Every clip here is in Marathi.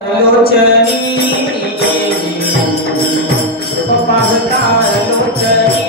लोचनी पाहता लोचनी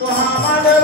Muhammad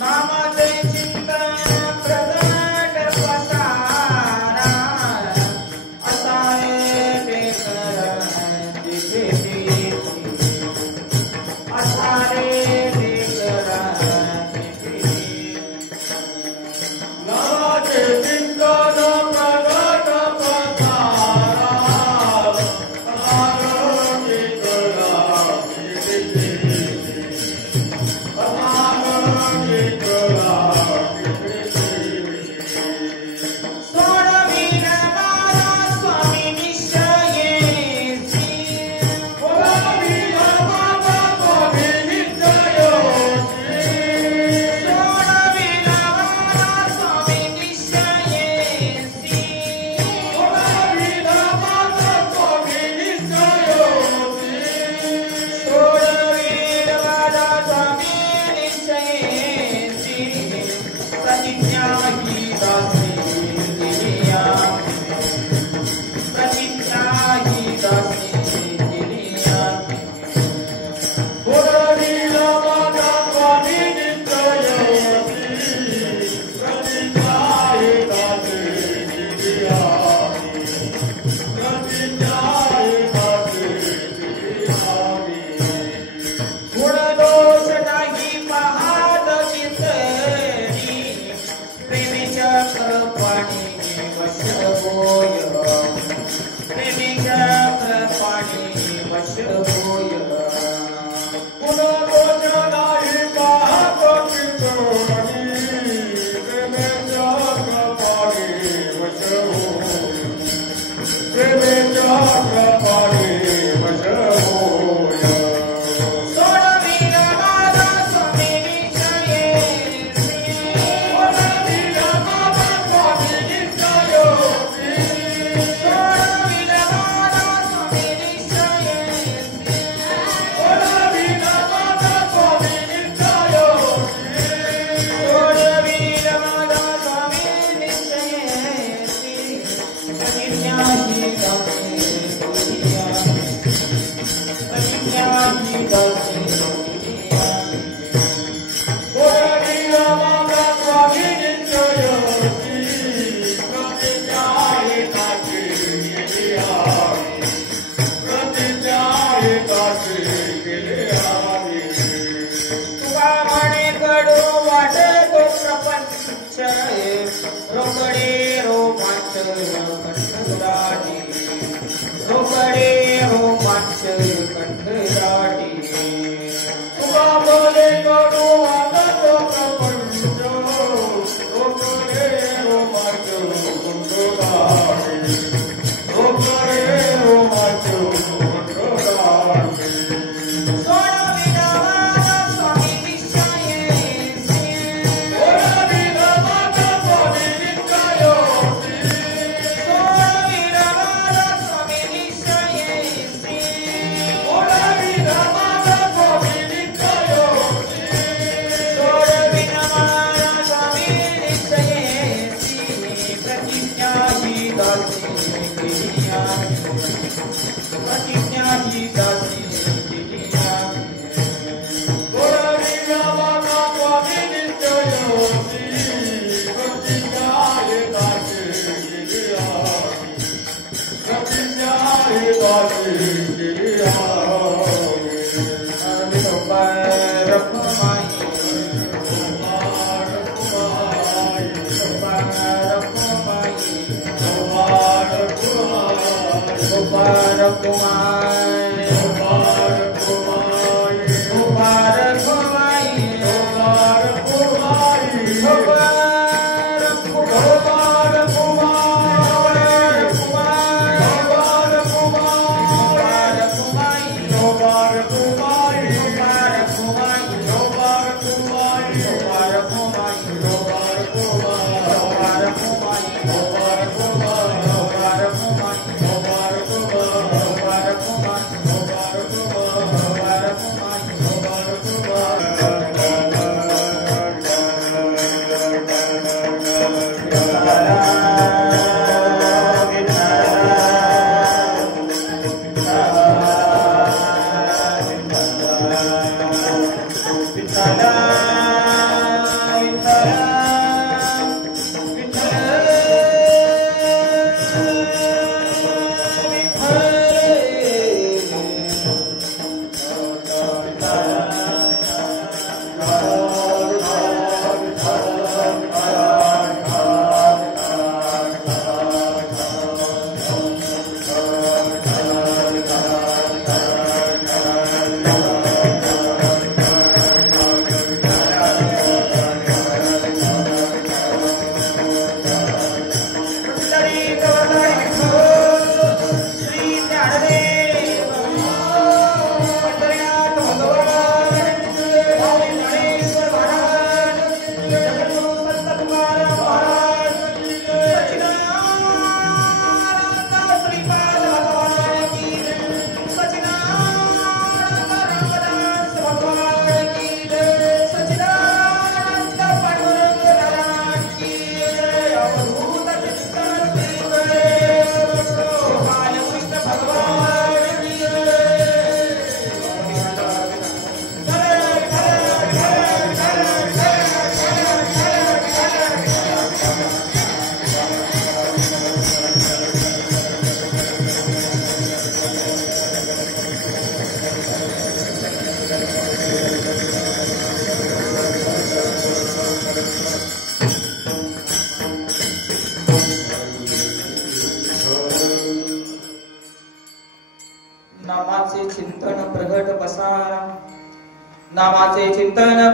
नामाचे चिंतन प्रगट पसारा असा रे असा रे नामाचे चिंतन प्रगट पसारा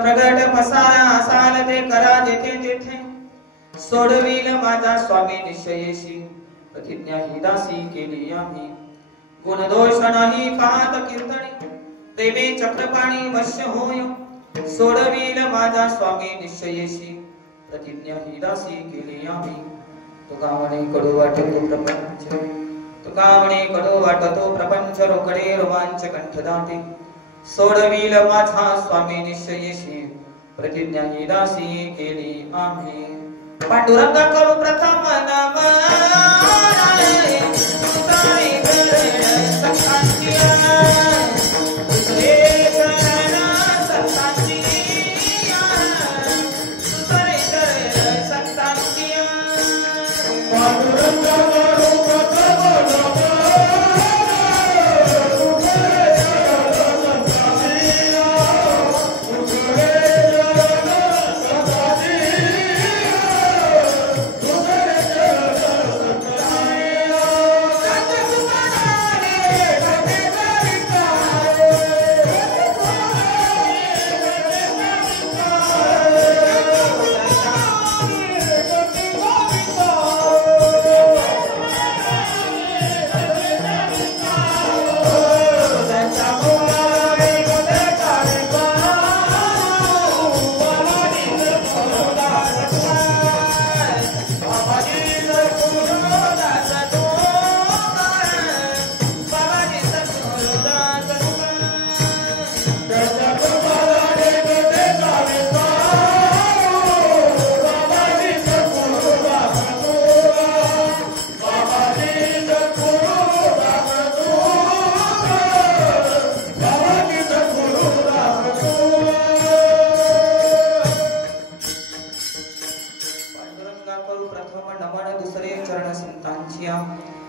प्रगट पसारा असाल ते करा जेथे तेथे सोडविल माझा स्वामी निश्चयेशी प्रतिज्ञा ही दासी केली आम्ही गुणदोष नाही पाहत कीर्तनी प्रेमे चक्रपाणी वश्य होय सोडविल माझा स्वामी निश्चयेशी प्रतिज्ञा ही दासी केली आम्ही तुका म्हणे कडू वाटतो प्रपंच तुका म्हणे कडू वाटतो प्रपंच रोकडे रोमांच कंठदाते सोडविल माझा स्वामी निश्चयेशी प्रतिज्ञा ही दासी केली आम्ही पांडुरंग करू प्रथम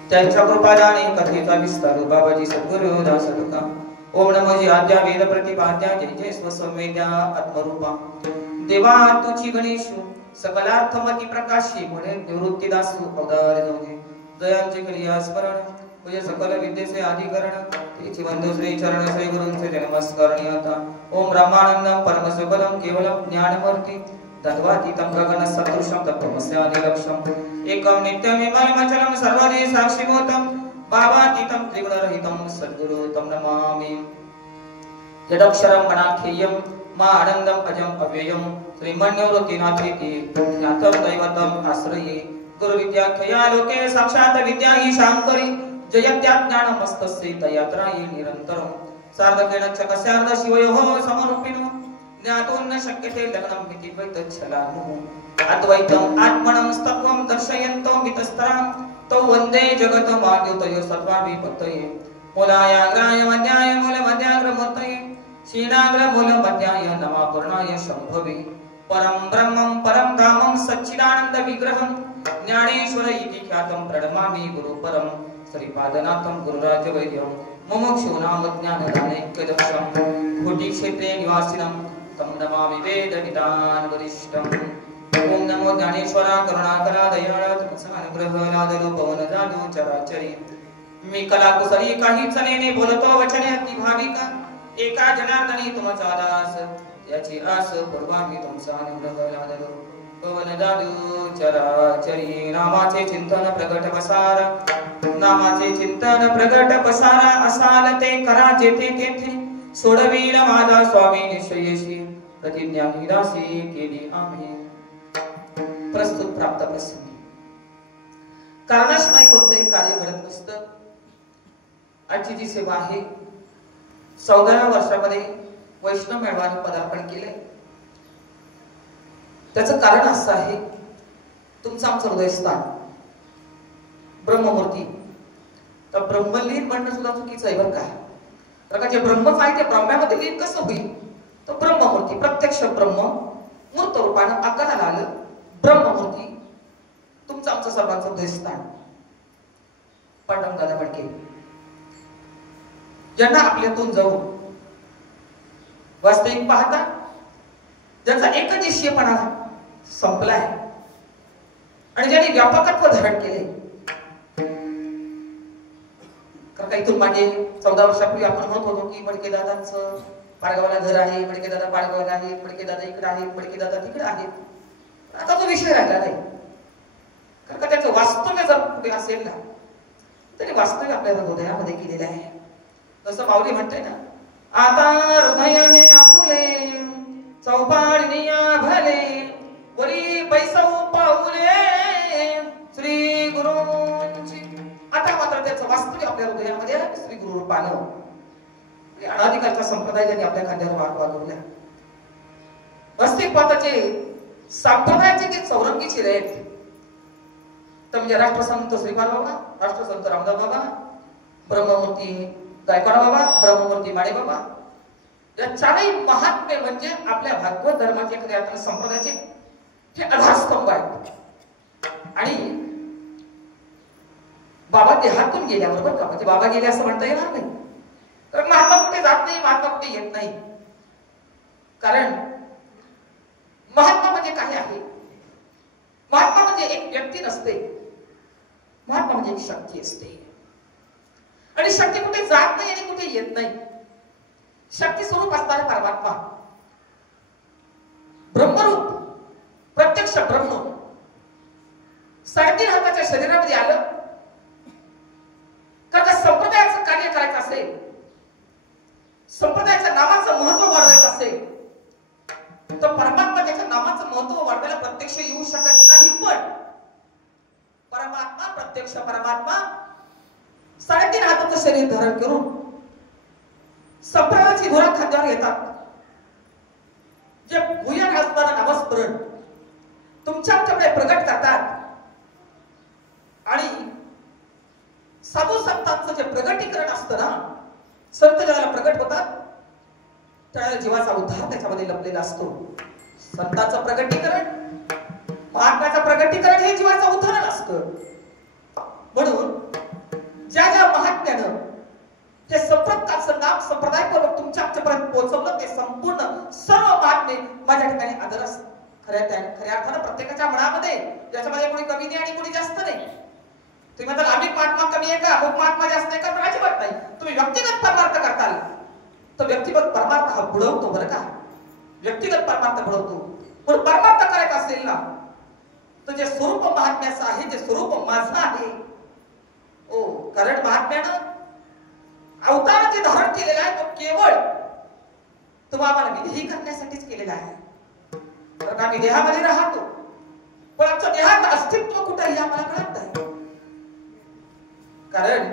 त्यांच्या कृपादाने कथेचा विस्तार बाबाजी सद्गुरु दास तुका ओम नमो जी आद्या वेद प्रतिपाद्या जय जय स्वसंवेद्या आत्मरूपा देवा तुची गणेश सकलार्थमती प्रकाशी म्हणे निवृत्तीदासु अवतार जाऊदे दयांचे क्रिया स्मरण तुझे सकल विद्येचे आदिकरण तेची वंदो श्री चरण श्री गुरूंचे नमस्कार आता ओम ब्रह्मानंदम परम सुखदम केवलम ज्ञानमूर्ती तद्वातीतं गगन सदृशं तत्त्वमस्यादिलक्ष्यम् एकं नित्यं विमलमचलं सर्वदे साक्षिभूतं भावातीतं त्रिगुणरहितं सद्गुरु तं नमामि यदक्षरं मनाख्येयं मा आनन्दं अजं अव्ययं श्रीमन्निवृत्तिनाथेति ज्ञातं दैवतम् आश्रये गुरुविद्याख्यया लोके साक्षात् विद्या हि शाङ्करी जयत्याज्ञानमस्तस्य तयात्रायि निरन्तरं सार्धकेण च कस्यार्ध शिवयोः समरूपिणो ज्ञातुं न शक्यते लग्नं इति वैतच्छलानु अद्वैतम् आत्मनं तत्त्वं दर्शयन्तो वितस्तरां तौ वन्दे जगतमाद्युतयो सर्वाभिपतये मूलायाग्राय मध्याय मूलमध्याग्रमूर्तये क्षीणाग्रमूलमध्याय नमापूर्णाय शम्भवे परं ब्रह्मं परं धामं सच्चिदानन्द विग्रहं ज्ञानेश्वर इति ख्यातं प्रणमामि गुरुपरं श्रीपादनाथं गुरुराजवैद्यं मुमुक्षूणां ज्ञानदानैक्यदक्षं कोटिक्षेत्रे निवासिनं तं नमामि वेदविदान् वरिष्ठम् ओम नमो ज्ञानेश्वरा करुणाकरा दयाळा अनुग्रहनादरू पवन जादू चराचरी मी कला कुसरी काही चलेने बोलतो वचने अति भाविका एका जनार्दनी तुमचा दास याची आस पूर्वामी तुमचा अनुग्रहनादरू पवन जादू चराचरी नामाचे चिंतन प्रगट पसारा नामाचे चिंतन प्रगट पसारा असाल ते करा जेथे तेथे सोडविल माझा स्वामी निश्चयेशी प्रतिज्ञा ही दासी केली आम्ही प्रस्तुत प्राप्त प्रसंगी कारणाशिवाय कोणतेही कार्य घडत नसतं आजची जी सेवा आहे 14व्या वर्षामध्ये वैष्णव मेळाव्याने पदार्पण केले त्याचं कारण असं आहे तुमचं आमचं हृदयस्थान ब्रह्ममूर्ती तर ब्रह्मलीन म्हणणं सुद्धा चुकीचं आहे बरं का कारण जे ब्रह्मच आहे ते ब्रह्म्यामध्ये लीन कसं होईल तो ब्रह्ममूर्ती प्रत्यक्ष ब्रह्म मूर्त रूपानं आकाराला आलं ब्रह्ममूर्ती तुमचं आमचं सर्वांचं हृदयस्थान पांडुरंग दादा फडके ज्यांना आपल्यातून जाऊन वास्तविक पाहता ज्यांचा एकदिशीयपणा संपलाय आणि ज्यांनी व्यापकत्व धारण केले कारण इथून मागे 14 वर्षापूर्वी आपण म्हणत होतो की फडके दादांचं पाडगावला घर आहे, फडके दादा पाडगावला आहे, फडके दादा इकडे आहे, फडके दादा तिकडे आहे. आता तो विषय राहिला नाही. कारण का त्याचं वास्तव्य जर कुठे असेल ना तरी वास्तव्य आपल्या हृदयामध्ये केलेलं आहे. जसं माऊली म्हणते ना, आता हृदयाने आपुले चौपाडनिया भले वरी पैसा पाऊले श्री गुरुंची. आता मात्र त्याचं वास्तव्य आपल्या हृदयामध्ये श्री गुरु रूपानं अनादिकालचा संप्रदाय त्यांनी आपल्या खांद्यावर वागवला. अस्तित्वाचे संप्रदायाचे जे चौरंगी चिरे आहेत तर म्हणजे राष्ट्रसंत श्रीपाद बाबा, राष्ट्रसंत रामदास बाबा, ब्रह्ममूर्ती गायकवाड बाबा, ब्रह्ममूर्ती माडे बाबा, या चारही महात्मे म्हणजे आपल्या भागवत धर्माचे एखाद्या संप्रदायाचे हे आधारस्तंभ आहेत. आणि बाबा देहातून गेल्याबरोबर का म्हणजे बाबा गेले असं म्हणता येणार नाही. कारण महात्मा कुठे जात नाही, महात्मा कुठे येत नाही. कारण महात्मा म्हणजे काय आहे? महात्मा म्हणजे एक व्यक्ती नसते, महात्मा म्हणजे एक शक्ती असते. आणि शक्ती कुठे जात नाही आणि कुठे येत नाही. शक्ती स्वरूप असणारा परमात्मा, ब्रह्मरूप, प्रत्यक्ष ब्रह्म 3.5 हाताच्या शरीरामध्ये आलं. कारण संप्रदायाचं कार्य करायचं असेल, संप्रदायाच्या नामाचं महत्व वाढवायचं असेल तर परमात्मा त्याच्या नामाचं महत्व वाढवायला प्रत्यक्ष येऊ शकत नाही. पण परमात्मा, प्रत्यक्ष परमात्मा 3.5 हाताचं शरीर धारण करून संप्रदायाची धोरण खांद्यावर घेतात. जे भूयान असणारं नामस्मरण तुमच्याकडे प्रगट करतात. आणि साधू संतांचं जे प्रगटीकरण असतं ना, संत ज्याला प्रगट होतात त्याला जीवाचा उद्धार त्याच्यामध्ये लपलेला असतो. संतांचं प्रगटीकरण, महात्म्याचं प्रगटीकरण हे जीवाचा उद्धार असतं. म्हणून ज्या ज्या महात्म्यानं हे संप्रदायाचं नाम संप्रदायपूर्वक तुमच्यापर्यंत पोहोचवलं ते संपूर्ण सर्व महात्मे माझ्या ठिकाणी आदरच. खऱ्या अर्थानं प्रत्येकाच्या मनामध्ये ज्याच्यामध्ये कोणी कमी नाही आणि कोणी जास्त नाही. तुम्ही म्हणताल आम्ही महात्मा कमी आहे का, अमुक महात्मा जास्त आहे का, तर अजिबात नाही. तुम्ही व्यक्तिगत परमार्थ करताल तर व्यक्तिगत परमार्थ हा बुडवतो बरं का. व्यक्तिगत परमार्थ बुडवतो. पण परमार्थ करायचा असेल ना तर जे स्वरूप महात्म्याचं आहे, जे स्वरूप माझं आहे, ओ कारण महात्म्यानं अवतार जे धारण केलेला आहे तो केवळ तुम्हाला विधी करण्यासाठीच केलेला आहे. कारण आम्ही देहामध्ये राहतो पण आमचं देहात अस्तित्व कुठं हे आम्हाला कळत नाही. कारण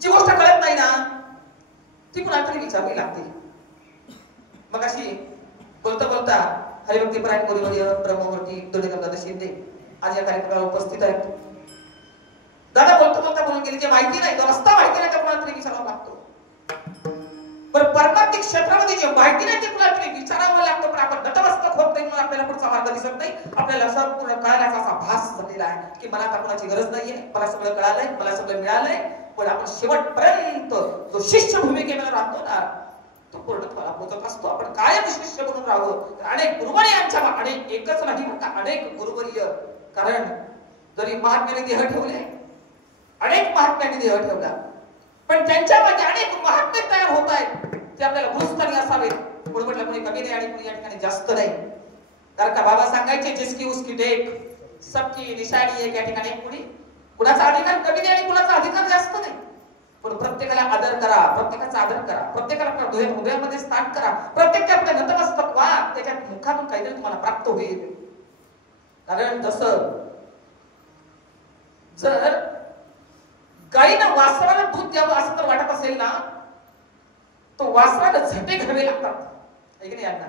जी गोष्ट कळत नाही ना ती कुणाला तरी विचारावी लागते. मग अशी बोलता बोलता हरिभक्तीपरायण गुरुवर्य ब्रह्ममूर्ती दादा शिंदे आज या कार्यक्रमाला उपस्थित आहेत. दादा बोलता बोलता बोलून गेले जे माहिती नाही, जो रस्ता माहिती नाही, त्या कुणाला तरी विचारावा लागतो. पण परमार्थिक क्षेत्रामध्ये जे माहिती नाही ते कुणाला तरी विचारावं लागतं. पण आपण नतमस्तक होत नाही म्हणून आपल्याला पुढचा मार्ग दिसत नाही. आपल्याला संपूर्ण कळण्याचा असा भास झालेला आहे की मला आता कुणाची गरज नाहीये, मला सगळं कळालंय, मला सगळं मिळालंय. पण आपण शेवटपर्यंत जो शिष्य भूमिकेमध्ये राहतो ना तो पूर्णत्वाला पोहोचत असतो. आपण कायम शिष्य म्हणून राहावं. अनेक गुरुवर्य यांच्या अनेक एकच नाही का अनेक गुरुवर्य. कारण जरी महात्म्याने देह ठेवले, अनेक महात्म्यांनी देह ठेवला, पण त्यांच्यामध्ये अनेक महात्मे तयार होत आहेत ते आपल्याला गुरुस्थानी असावेत. म्हणून म्हटलं कोणी कमी नाही आणि कोणी या ठिकाणी जास्त नाही. कारण का बाबा सांगायचे जिसकी उसकी टेक सबकी निशाणी एक. या ठिकाणी कुणी कुणाचा अधिकार कमी नाही आणि कुणाचा अधिकार जास्त नाही. पण प्रत्येकाला आदर करा, प्रत्येकाचा आदर करा, प्रत्येकाला हृदयामध्ये स्थान करा, प्रत्येकाच्या पुढे नतमस्तक व्हा. त्याच्या मुखातून काहीतरी तुम्हाला प्राप्त होईल. कारण जसं जर गाईनं वासराला दूध द्यावं असं तर वाटत असेल ना तो वासराला झटे घ्यावे लागतात. नाही यांना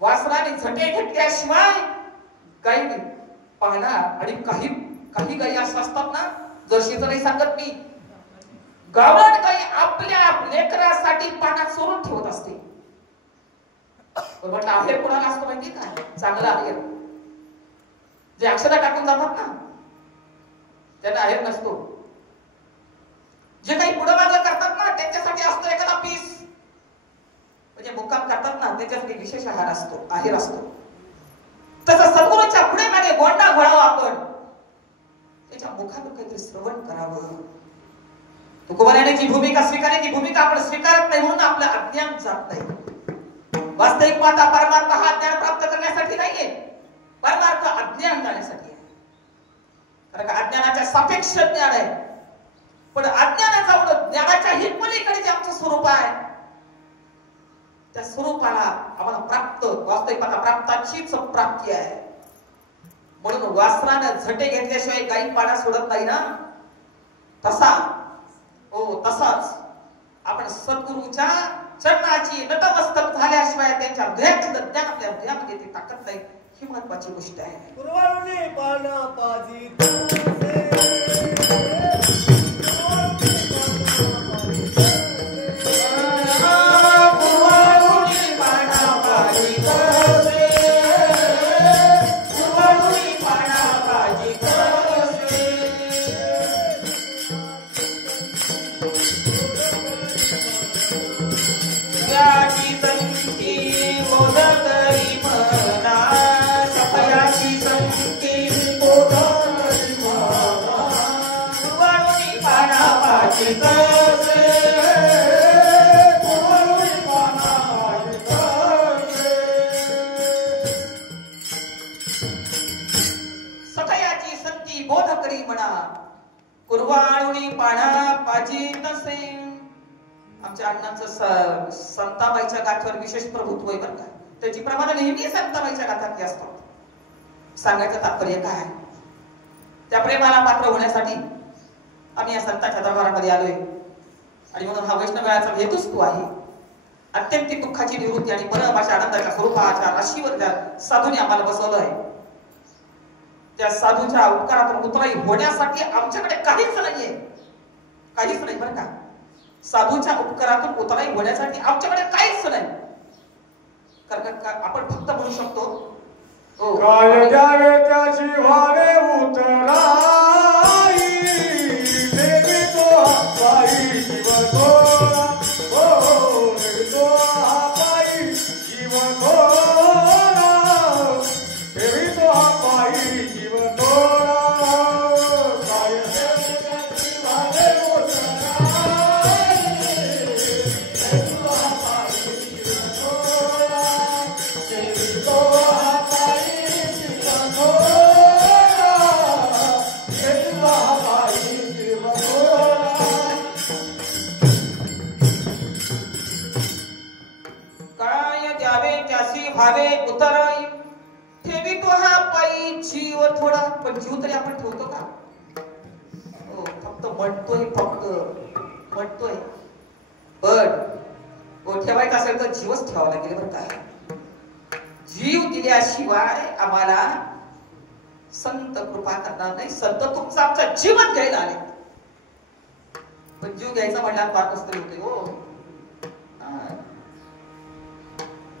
वासराने झटे घेतल्याशिवाय गाईने पाहणार. आणि काही गायी अशा असतात ना, जर्शीचं नाही सांगत मी, गावरान गाई आपल्या लेकरासाठी पाण्यात सोडून ठेवत असते. म्हटलं आहेर कोणाला असतो माहिती काय? चांगला आहेर. जे अक्षता टाकून जातात ना त्यांना आहेर नसतो. जे काही पुढे मागे करतात ना त्यांच्यासाठी असतो एखादा पीस, म्हणजे मुक्काम करतात ना त्याच्यासाठी विशेष आहार असतो, आहेर असतो. तसं सद्गुरूच्या पुढे मागे गोंडा घोळावा आपण, त्याच्या मुखातून काहीतरी श्रवण करावं. तुकोबाने जी भूमिका स्वीकारली ती भूमिका आपण स्वीकारत नाही म्हणून आपलं अज्ञान जात नाही. वास्तविक पाहता परमार्थ हा ज्ञान प्राप्त करण्यासाठी नाहीये, परमार्थ अज्ञान जाण्यासाठी आहे. कारण का अज्ञानाच्या सापेक्ष ज्ञान आहे, पण अज्ञानाचा उलट ज्ञानाच्या ही पलीकडे जे आमचं स्वरूप आहे त्या स्वरूपाला आम्हाला प्राप्त, वास्तविक पाहता प्राप्ताचीच प्राप्ती आहे. म्हणून वासरानं झटे घेतल्याशिवाय गाई पाडा सोडत नाही ना, तसाच आपण सद्गुरूच्या चरणाची नतमस्तक झाल्याशिवाय त्यांच्या हृदयातलं ज्ञान आपल्या हृदयामध्ये ते टाकत नाही, ही महत्वाची गोष्ट आहे. सखयाची संती बोध करी म्हणा, कुरवाळुनी पाणा पाजी नसे. आमच्या अण्णांचं संताबाईच्या गाथ्यावर विशेष प्रभुत्व आहे बरं का. त्याची प्रमाण नेहमी संताबाईच्या गाथ्यातली असतात. सांगायचं तात्पर्य काय, त्या प्रेमाला पात्र होण्यासाठी आम्ही या संतांच्या दरबारामध्ये आलोय. आणि म्हणून हा वैष्णव मेळाचा हेतूच तो आहे. अत्यंत दुःखाची निवृत्ती आणि परम अशा आनंदाच्या स्वरूपाच्या राशीवर त्या साधूने आम्हाला बसवलं आहे. त्या साधूच्या उपकारातून उतराई होण्यासाठी आमच्याकडे काहीच नाहीये, काहीच नाही बरं का. साधूच्या उपकारातून उतराई होण्यासाठी आमच्याकडे काहीच नाही. कारण आपण फक्त म्हणू शकतो काय द्यावे त्याची व्हावे उतराई, देवी तो पायी जीव थोडा, हो देवी तो पायी जीव थोडा, देवी तो पायी जीव थोडा. काय द्यावे त्याची व्हावे उतराई, देवी तो पायी जीव थोडा, देवी तो भावे उतराई, ठेवी तो हा पायी जीव थोडा. पण जीव तरी आपण ठेवतो का? फक्त म्हणतोय, फक्त म्हणतोय. पण ठेवायचा असेल तर जीवच ठेवावा लागेल बरं का. जीव दिल्याशिवाय आम्हाला संत कृपा करणार नाही. संत तुमचं आमचं जीवन घ्यायला आले, पण जीव घ्यायचा म्हणल्यावर फार कष्ट होते हो.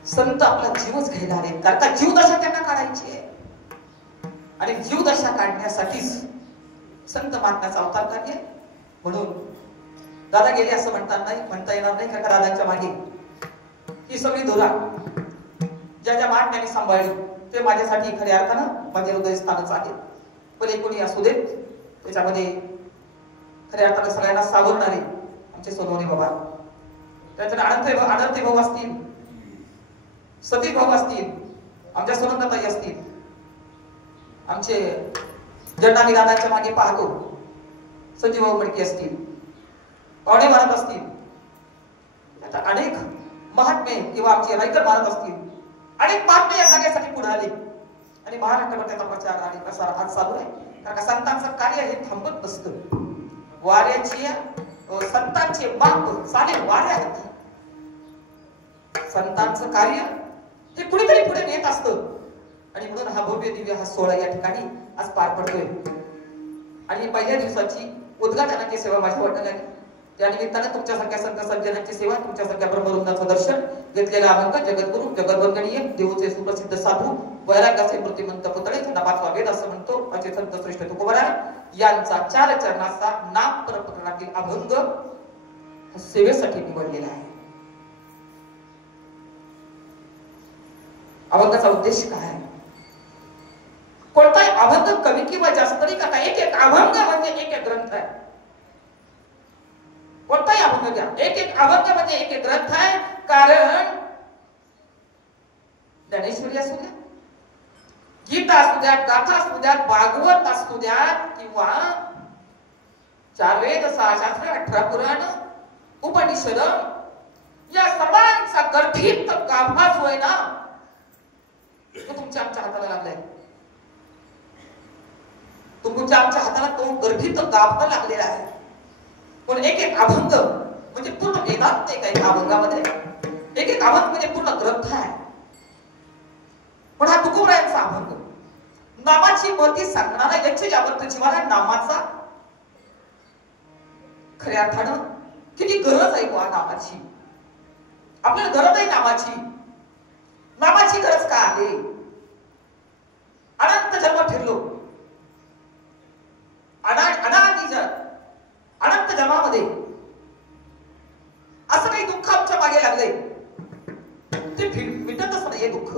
संत आपला जीवच घ्यायला आले, कारण का जीवदशा त्यांना काढायची आहे. आणि जीवदशा काढण्यासाठीच संत महात्म्याचा अवतार काढले. म्हणून दादा गेले असं म्हणता येणार नाही. कारण दादांच्या मागे ही सगळी धुरा ज्या ज्या महात्म्याने सांभाळली ते माझ्यासाठी खऱ्या अर्थानं माझे हृदयस्थानच आहे. पण कोणी असू देत, त्याच्यामध्ये खऱ्या अर्थानं सगळ्यांना सावरणारे आमचे सोनवणे बाबा, त्याच्यात आनंद भाऊ असतील, सती भाऊ असतील, आमच्या सुनंदाताई असतील, आमचे ज्यांना मी दादांच्या मागे पाहतो संजीव भाऊ मडके असतील, पावणे महाराज असतील, आता अनेक महात्मे किंवा आमचे रायकर महाराज असतील, अनेक महात्मे या कार्यासाठी पुढे आले आणि महाराष्ट्रावर त्याचा प्रचार आणि प्रसार आज चालू आहे. कारण संतांचं कार्य हे थांबत नसतं. वाऱ्याची संतांचे बाप चालेल वाऱ्या आहेत. संतांचं कार्य हे कुणीतरी पुढे नेत असतं. आणि म्हणून हा भव्य दिव्य हा सोहळा या ठिकाणी आज पार पडतोय. आणि पहिल्या दिवसाची उद्घाटनाची सेवा माझ्या वाटण्याने त्या निमित्तानं तुमच्यासारख्या संत सज्जनांची सेवा, तुमच्यासारख्या ब्रह्मवृंदाचं दर्शन घेतलेला अभंग जगद्गुरु जगद्वंदनीय देवचे सुप्रसिद्ध साधू वैराग्याचे मूर्तिमंत पुतळे त्यांना पाचवा वेद असं म्हणतो माझे संत श्रेष्ठ तुकोबाराय यांचा 4 चरणाचा नाम परपत्रातील अभंग सेवेसाठी निवडलेला आहे. अभंगाचा उद्देश काय आहे? कोणताही अभंग कमी किंवा जास्त नाही करता. एक एक अभंग म्हणजे एक एक ग्रंथ आहे. कोणताही अभंग घ्या, एक एक अभंग म्हणजे एक एक ग्रंथ आहे. कारण ज्ञानेश्वरी असू द्या, गीता असू द्या, गाथा असू द्या, भागवत असू द्या, किंवा 4 वेद, 6 शास्त्र, 18 पुराण, उपनिषद, या सर्वांचा गर्भित गाभा जो आहे ना, तो तुमच्या आमच्या हाताला लागलाय. तुमच्या आमच्या हाताला तो गर्भित गाभा लागलेला आहे. पण एक एक अभंग म्हणजे पूर्ण वेदांत आहे. काही अभंगामध्ये एक एक अभंग म्हणजे पूर्ण ग्रंथ आहे. पण हा तुकोबरायांचा अभंग नामाची महती सांगणारा, याच्या यावत जीवाला नामाचा खऱ्या अर्थानं किती गरज आहे बुवा नामाची. आपल्याला गरज आहे नामाची. नामाची गरज का आहे? अनंत जन्म फिरलो, अनंत जन्मामध्ये असं काही दुःख आमच्या मागे लागले, ते मिटतच नाही हे दुःख.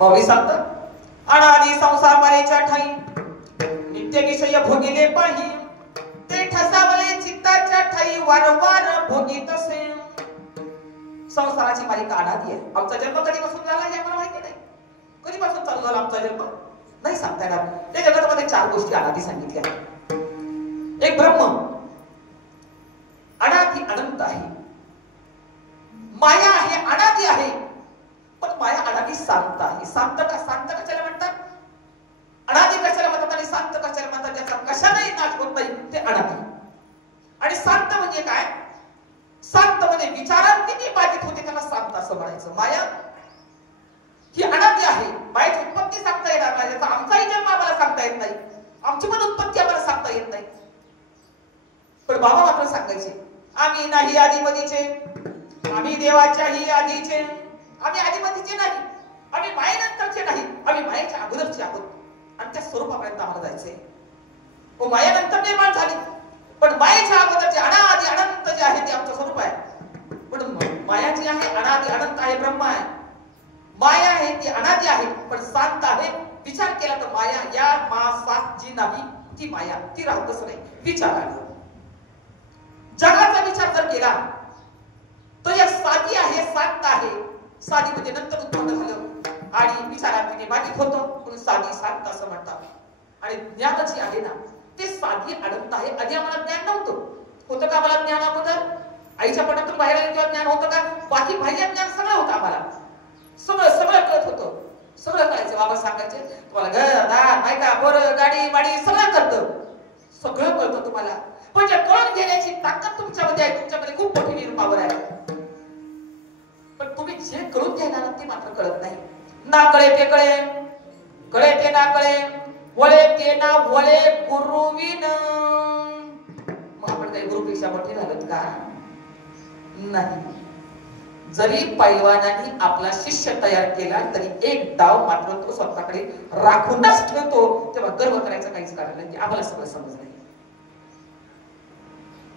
पावली सांगतात, अनादि संसार मारेच्या ठाई नित्य विषय भोगिले पाही, ते ठसावले चित्ताच्या ठाई वारंवार भोगीत असे. संसाराची मालिका अनादि आहे. आमचा जन्म कधीपासून झाला हे आम्हाला माहिती नाही. कधीपासून चालू झाला आमचा जन्म नाही सांगता येणार. त्या जगतामध्ये 4 गोष्टी अनादि सांगितल्या. एक ब्रह्म अनादि अनंत आहे. माया आहे, अनादि आहे, पण माया अनादि शांत आहे. शांत कशाला म्हणतात? अनादि कशाला म्हणतात आणि शांत कशाला म्हणतात? ज्याचा कशालाही नाश होत नाही ते अनादि. आणि शांत म्हणजे काय? शांत म्हणजे विचारांनी बाधित होते त्याला शांत असं म्हणायचं. माया ही अनादि आहे. मायाची उत्पत्ती सांगता येणार नाही. त्याचा आमचाही जन्म आम्हाला सांगता येत नाही. आमची पण उत्पत्ती आम्हाला सांगता येत नाही. पण बाबा मात्र सांगायचे, आम्ही नाही आदिमधीचे, आम्ही देवाच्याही आधीचे, आम्ही आदिमधीचे नाही, आम्ही मायेनंतरचे नाही, आम्ही मायेच्या अगोदरचे आहोत. आणि त्या स्वरूपापर्यंत आम्हाला जायचंय. व मायानंतर निर्माण झाली, पण मायेच्या अगोदरचे अनादि अनंत जे आहे ते आमचं स्वरूप आहे. पण माया जी आहे अनादि अनंत आहे, ब्रह्म आहे. माया आहे ती अनादि आहे, पण शांत आहे. विचार केला तर माया या मासात जी नाही ती माया, ती राहतच नाही. विचाराने जगाचा विचार जर केला तर एक साधी आहे, शांत आहे. साधी म्हणजे नंतर उत्पन्न झालं आणि विचाराने बाधित होतो म्हणून साधी शांत असं म्हणतात. आणि ज्ञान जी आहे ना ते साधी अनंत आहे. आधी आम्हाला ज्ञान नव्हतं. होतं का आम्हाला ज्ञान अगोदर? आईच्या पोटातून बाहेर आले तेव्हा ज्ञान होतं का? बाकी बाह्य ज्ञान सगळं होतं आम्हाला. सगळं कळत होतं. सगळं कळायचं. बाबा सांगायचे तुम्हाला घर, दार, बायका, पोरं, गाडी, बाडी सगळं कळतं. सगळं कळतं तुम्हाला. पण जे कळून घेण्याची ताकद तुमच्यामध्ये आहे, तुमच्यामध्ये खूप मोठी निर्मावर आहे. पण तुम्ही जे कळून घेणार ते मात्र कळत नाही. ना कळे ते कळे, कळे ते ना कळे, वळे ते ना वळे गुरुविन. मग आपण काही गुरुपेक्षा मोठे झालोत का? नाही. जरी पैलवानाने आपला शिष्य तयार केला तरी एक डाव मात्र तो स्वतःकडे राखूनच ठेवतो. तेव्हा गर्व करायचं काहीच कारण नाही. आम्हाला सगळं समजलं.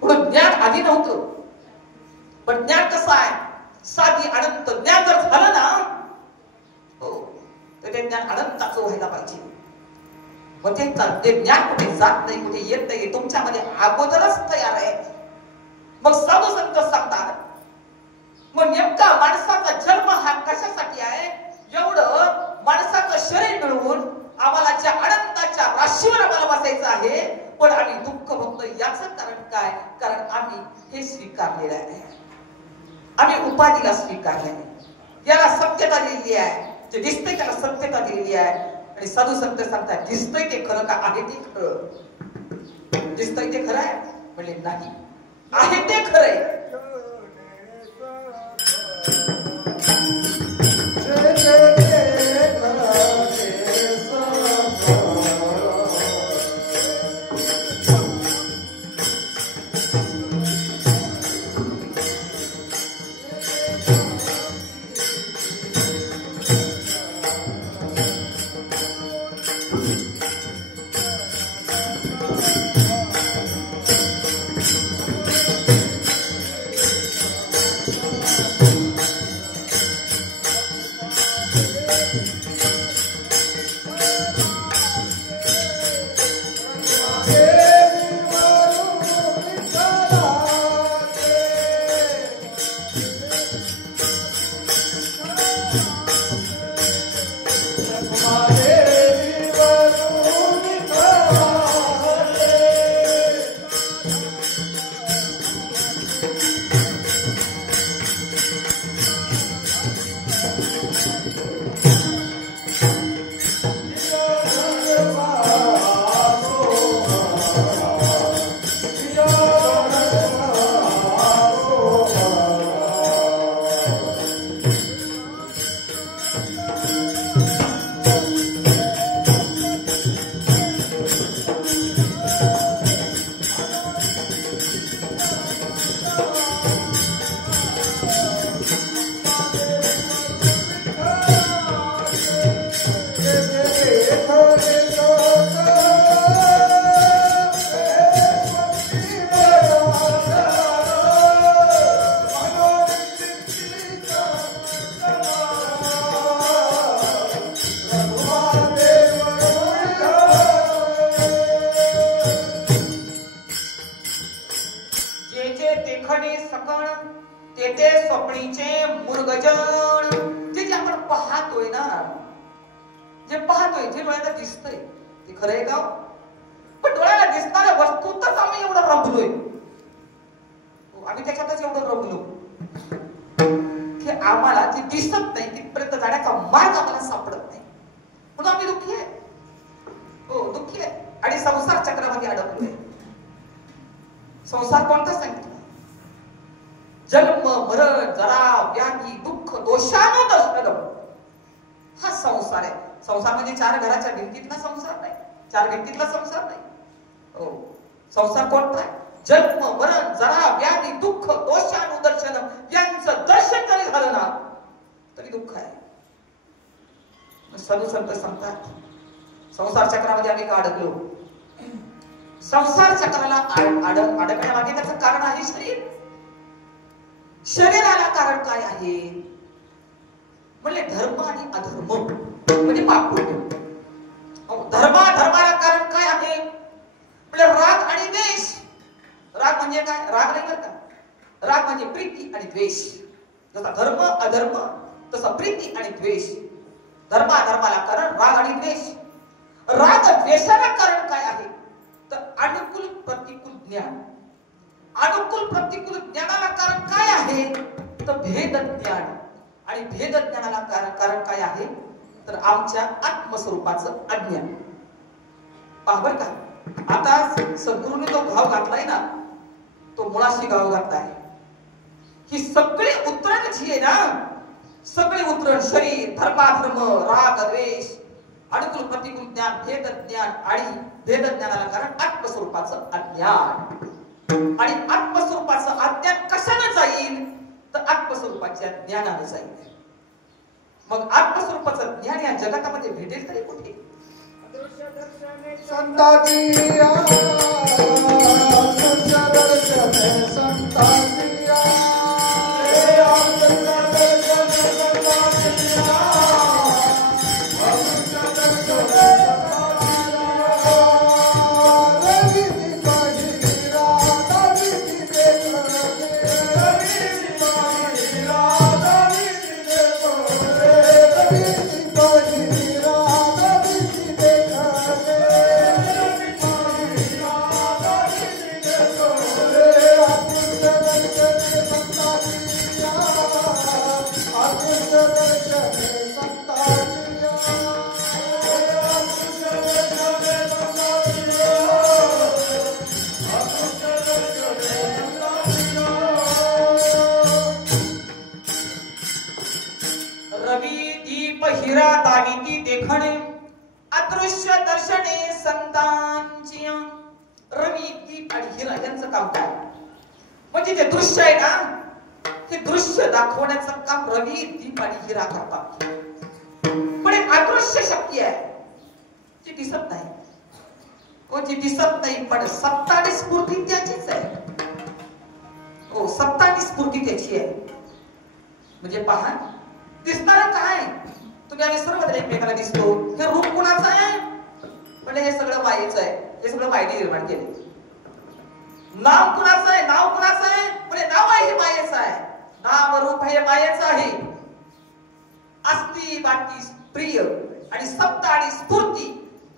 म्हणून ज्ञान आधी नव्हतं. पण ज्ञान कसं आहे? साधी अनंत ज्ञान जर झालं ना हो तर ते ज्ञान अनंताचं व्हायला पाहिजे. मग ते ज्ञान कुठे जात नाही, कुठे येत नाही, तुमच्यामध्ये अगोदरच तयार आहे. मग साधू संत सांगतात मग नेमका माणसाचा जन्म हा कशासाठी आहे? एवढं माणसाचं शरीर मिळवून आम्हाला ज्या अनंताच्या राशीवर आम्हाला बसायचं आहे, पण आम्ही दुःख भोगतो. याचं कारण काय? कारण आम्ही हे स्वीकारलेलं आहे. आम्ही उपाधीला स्वीकारले आहे. याला सत्यता दिलेली आहे. जे दिसतंय त्याला सत्यता दिलेली आहे. आणि साधू संत सांगतात दिसतंय ते खरं का आहे ते खरं? दिसतंय ते खरं आहे म्हणजे नाही, आहे ते खरं आहे. पाहतोय ना, जे पाहतोय, जे डोळ्याला दिसतंय ते खरं आहे का? पण डोळ्याला दिसणाऱ्या वस्तूतच आम्ही एवढं रमलोय, आम्ही त्याच्यातच एवढं रमलो की आम्हाला जे दिसत नाही तिथपर्यंत जाण्याचा मार्ग आम्हाला सापडत नाही, म्हणून आम्ही दुःखी आहे. हो, दुःखी आहे आणि संसार चक्रामध्ये अडकलोय. संसार कोणता सांगितला? जन्म मरण जरा व्याधी दुःख दोषानुदर्शनम, हा संसार आहे. संसार म्हणजे चार घराच्या भिंतीतला संसार नाही, चार भिंतीतला संसार नाही. हो, संसार कोणता आहे? जन्म मरण जरा व्याधी दुःख दोषानुदर्शनम, यांचं दर्शन जरी झालं ना तरी दुःख आहे. साधू संत सांगतात संसार चक्रामध्ये आम्ही का अडकलो? संसार चक्राला अडकण्यामागे त्याचं कारण आहे शरीर. शरीराला कारण काय आहे? म्हणजे धर्म आणि अधर्म, म्हणजे पाप पुण्य. धर्माला कारण काय आहे? म्हणजे राग आणि द्वेष. राग म्हणजे काय? राग नाही बरं का, राग म्हणजे प्रीती आणि द्वेष. जसा धर्म अधर्म तसा प्रीती आणि द्वेष. धर्माला कारण राग आणि द्वेष. राग द्वेषाला कारण काय आहे? तर अनुकूल प्रतिकूल ज्ञान. अनुकूल प्रतिकूल ज्ञानाला कारण काय आहे? तर भेद ज्ञान. आणि भेद ज्ञानाला कारण काय आहे? तर आमच्या आत्मस्वरूपाचं अज्ञान. पहा बरं का, आता सद्गुरूने जो भाव घातलाय ना, तो मुळाशी गाव घातलाय. ही सगळी उतरण जी आहे ना, सगळी उतरण शरीर धर्माधर्म राग द्वेष अनुकूल प्रतिकूल ज्ञान भेद ज्ञान आणि भेद ज्ञानाला कारण आत्मस्वरूपाचं अज्ञान. आणि आत्मस्वरूपाचं अज्ञान कशाने जाईल? तर आत्मस्वरूपाच्या ज्ञानाने जाईल. मग आत्मस्वरूपाचं ज्ञान या जगतामध्ये भेटेल तरी कुठे? संताजिया दर्शन संताजिया अदृश्य दर्शने संतांची. रवी दीप आणि हिरा यांचं काम काय? म्हणजे जे दृश्य आहे ना, ते दृश्य दाखवण्याचं काम रवी दीप आणि हिरा करतात. पण एक अदृश्य शक्ती आहे जी दिसत नाही. हो, जी दिसत नाही पण सत्ता आणि स्फूर्ती त्याचीच आहे. हो, सत्ता आणि स्फूर्ती त्याची आहे. म्हणजे पहा, दिसणारं काय? तुम्ही आम्ही सर्वजण एकमेकाला दिसतो. हे रूप कुणाचं आहे? म्हणजे हे सगळं मायेचं आहे. हे सगळं मायेने निर्माण केले. नाव कुणाचं आहे? नाव कुणाचं आहे? म्हणजे नाव आहे हे मायेचं आहे. नाम रूप हे मायेचं आहे. अस्ति बाकी प्रिय आणि सत्ता आणि स्फूर्ती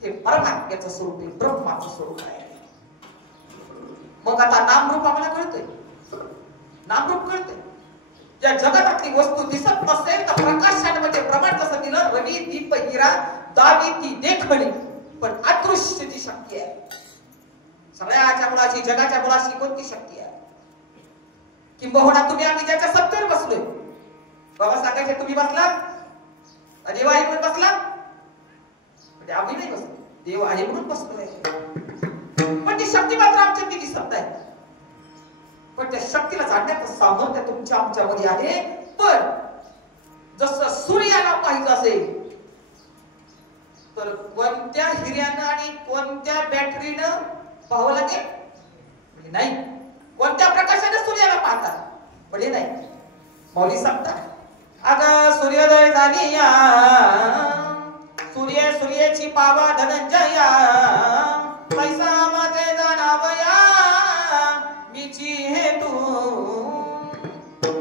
हे परमात्म्याचं स्वरूप आहे, ब्रह्माचं स्वरूप आहे. मग आता नाम रूप आम्हाला कळतंय. नाम रूप कळतंय. या जगातली वस्तू दिसत नसेल तर प्रकाशामध्ये प्रमाण कसं दिलं? रवी दीप हिरा दावी ती देखणी. पण अदृश्य जी शक्ती आहे, सगळ्याच्या मुळाशी जगाच्या मुळाशी कोणती शक्ती आहे? किंबहुना तुम्ही आम्ही ज्याच्या सत्तेवर बसलोय, बाबा सांगायचे तुम्ही बसला, देव आहे म्हणून बसला, म्हणजे आम्ही नाही बसलो, देव आहे म्हणून बसलोय. पण ती शक्ती मात्र आमच्या ती दिसत नाही. पण त्या शक्तीला जाणण्याचं सामर्थ्य तुमच्या आमच्यामध्ये आहे. पण जसं सूर्याला पाहिजे असेल तर कोणत्या हिऱ्यानं आणि कोणत्या बॅटरीनं पाहावं लागेल? म्हणजे नाही. कोणत्या प्रकाशाने सूर्याला पाहतात? म्हणजे नाही. मौली सांगतात, अगं सूर्योदय झाली या, सूर्याची पावा धनंजया, पैसा मध्ये जाणावया मीची हे तू.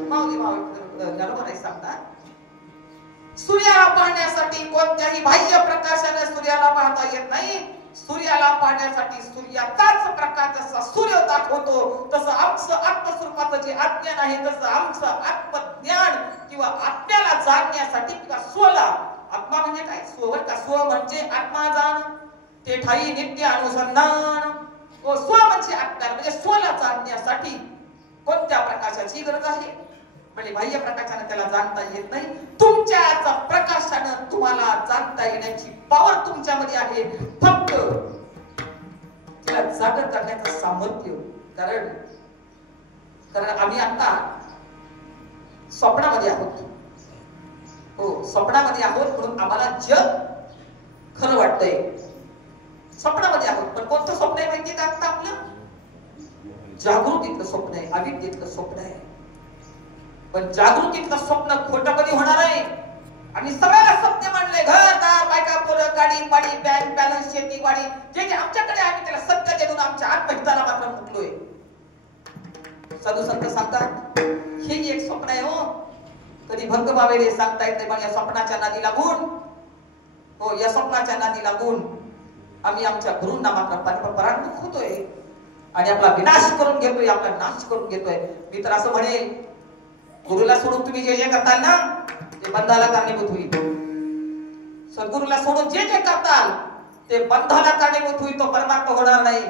माऊली सांगतात, सूर्याला पाहण्यासाठी कोणत्याही बाह्य प्रकाशाने सूर्याला पाहता येत नाही. सूर्याला पाहण्यासाठी सूर्याचाच प्रकाश जसा सूर्य दाखवतो, तसं आमचं आत्मस्वरूपाचं जे अज्ञान आहे, तसं आमचं आत्मज्ञान किंवा आत्म्याला जाणण्यासाठी किंवा स्वला, आत्मा म्हणजे काय, स्ववर का, स्व म्हणजे आत्मा जाण, ते ठाई नित्य अनुसंधान. स्व म्हणजे आत्मा म्हणजे स्वला जाणण्यासाठी कोणत्या प्रकाशाची गरज आहे? म्हणजे बाह्य प्रकाशाने त्याला जाणता येत नाही. तुमच्याच प्रकाशानं तुम्हाला जाणता येण्याची पॉवर तुमच्यामध्ये आहे. फक्त तिला जागर करण्याचं सामर्थ्य. कारण आम्ही आता स्वप्नामध्ये आहोत. हो, स्वप्नामध्ये आहोत म्हणून आम्हाला जग खरं वाटतंय. स्वप्नामध्ये आहोत, पण कोणतं स्वप्न आहे माहितीये का? आता आपलं जागृतीतलं स्वप्न आहे, अविद्येतलं स्वप्न आहे. पण जागृतीतलं स्वप्न खोटं कधी होणार आहे? आम्ही सगळ्याला सत्य मानलंय. घर दार बायका पोरं गाडी पाडी बँक बॅलन्स शेती वाडी जे आमच्याकडे आम्ही त्याला सत्य देऊन आमच्या आत्महिताला मात्र मुकलोय. साधू संत सांगतात हे एक स्वप्न आहे. हो, कधी भंग पावेले सांगता येत नाही, पण या स्वप्नाच्या नादी लागून, हो, या स्वप्नाच्या नादी लागून आम्ही आमच्या गुरूंना मात्र परांमुख होतोय आणि आपला विनाश करून घेतोय, आपला नाश करून घेतोय. मी तर असं म्हणेल, गुरुला सोडून तुम्ही जे जे करताल ना ते बंधाला कारणीभूत होईल. सद्गुरूला सोडून जे जे करताल ते बंधाला कारणीभूत होईल. तो परमार्थ होणार नाही.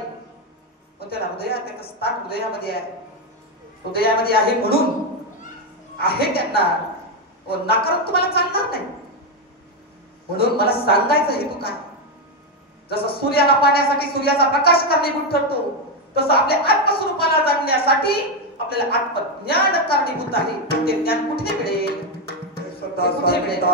पण त्याला हृदयात, त्याचं स्थान हृदयामध्ये आहे. हृदयामध्ये आहे म्हणून आहे त्यांना नाकारून तुम्हाला चालणार नाही. म्हणून मला सांगायचं हेतू काय, जसं सूर्याला पाहण्यासाठी सूर्याचा प्रकाश कारणीभूत ठरतो, तसं आपल्या आत्मस्वरूपाला जाणण्यासाठी आपल्याला आत्मज्ञान कारणीभूत आहे. ते ज्ञान कुठे मिळेल? कुठे मिळेल?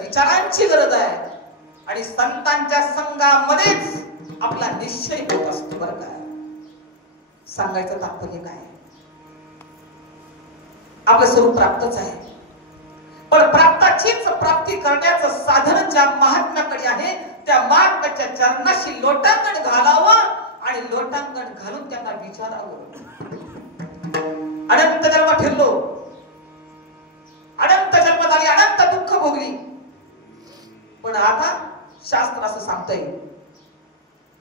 विचारांची गरज आहे आणि संतांच्या संघामध्येच आपला निश्चय होत असतो. बरं काय सांगायचं तात्पर्य काय, आपलं स्वरूप प्राप्तच आहे, पण प्राप्ताचीच प्राप्ती करण्याचं साधन ज्या महात्म्याकडे आहे त्या महात्म्याच्या चरणाशी लोटांगण घालावं आणि लोटांगण घालून त्यांना विचारावं. अनंत जन्म ठेवलो, अनंत जन्म झाली, अनंत दुःख भोगली, पण आता शास्त्र असं सांगतंय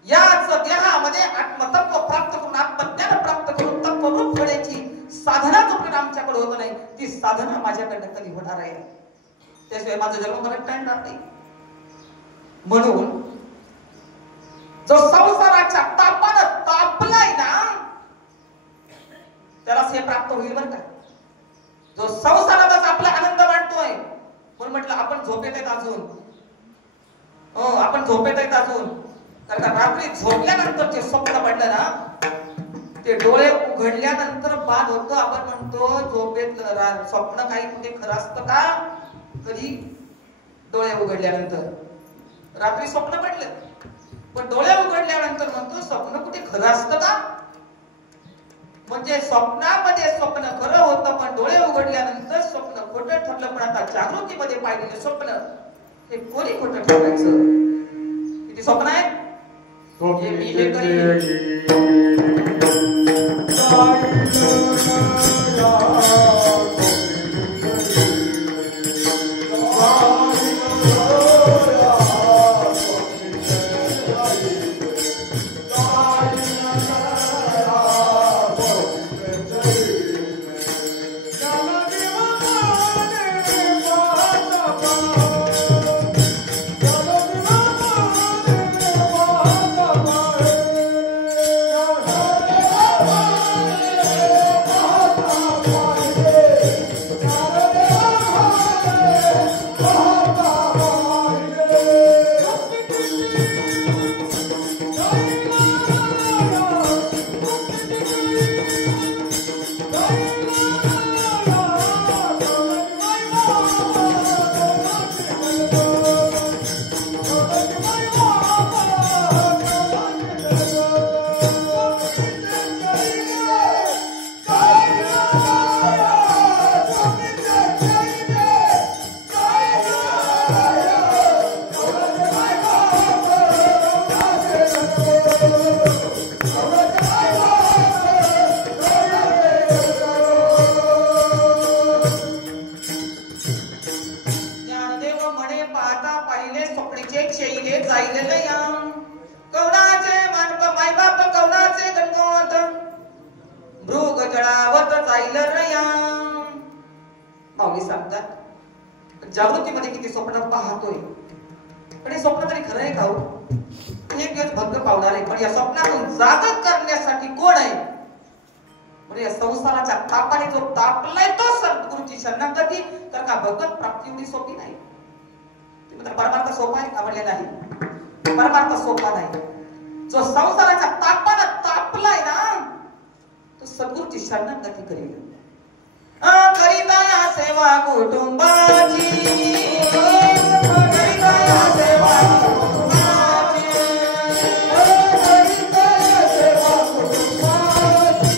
याच देहामध्ये आत्मतत्व प्राप्त करून, आत्मज्ञान प्राप्त करून तत्वरूप होण्याची साधना जोपर्यंत आमच्याकडे होत नाही, ती साधना माझ्याकडनं कधी होणार आहे? त्याशिवाय माझा जन्म मरण टाळणार नाही. म्हणून जो संसाराच्या तापानं तापलाय ना त्यालाच हे प्राप्त होईल. बरं का, जो संसारातच आपला आनंद वाटतोय, म्हणून म्हटलं आपण झोपेत आहेत अजून, हो आपण झोपेत आहेत अजून, कारण रात्री झोपल्यानंतर जे स्वप्न पडलं ना ते डोळे उघडल्यानंतर बाद होतं. आपण म्हणतो झोपेत स्वप्न काही कुठे खरं असतं का? कधी डोळे उघडल्यानंतर रात्री स्वप्न पडलं पण डोळे उघडल्यानंतर म्हणतो स्वप्न कुठे खरं असतं का? म्हणजे स्वप्नामध्ये स्वप्न खरं होतं, पण डोळे उघडल्यानंतर स्वप्न खोटं ठरलं. पण आता जागृतीमध्ये पाहिलेलं स्वप्न हे कोणी खोटं ठरवायचं? किती स्वप्न आहे? मी हे करीन. जागृतीमध्ये किती स्वप्न पाहतोय, पण हे स्वप्न तरी खरं आहे का हो? एक दिवस भंग पावणार आहे, पण या स्वप्नातून जागा करण्यासाठी कोण आहे? म्हणजे या संसाराच्या तापाने जो तापलाय तो सद्गुरूची शरणागती. तर का भगवत प्राप्ती एवढी सोपी नाही. परमार्थ सोपा आहे का? म्हणले नाही, परमार्थ सोपा नाही. जो संसाराच्या तापानं तापलाय ना तो सद्गुरूची शरणागती करेल. करिता या सेवा कुटुंबाची, करिता या सेवा कुटुंबाची, करिता या सेवा कुटुंबाची,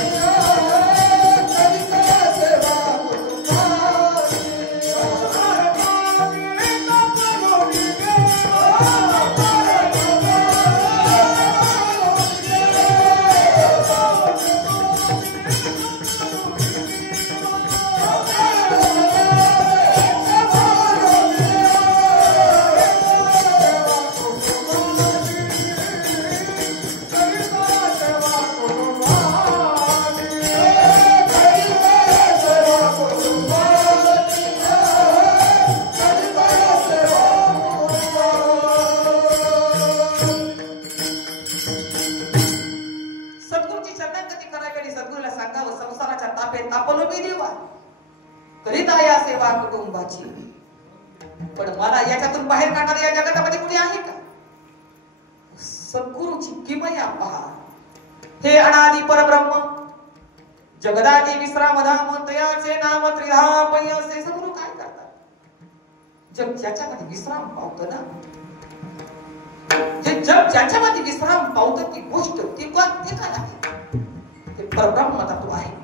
करिता या सेवा कुटुंबाची. पण मला याच्यातून बाहेर काढणारे या जगतामध्ये कुणी आहे का? सद्गुरूची किमया पहा. हे अनादि परब्रह्म जगदादी विश्रामधाम तयाचे नाम त्रिधाम असे सद्गुरू काय करतात? जग ज्याच्यामध्ये विश्राम पावतं ना, जे जग ज्याच्यामध्ये विश्राम पावतं ती गोष्ट ती काय आहे? ते परब्रह्म तत्व आहे.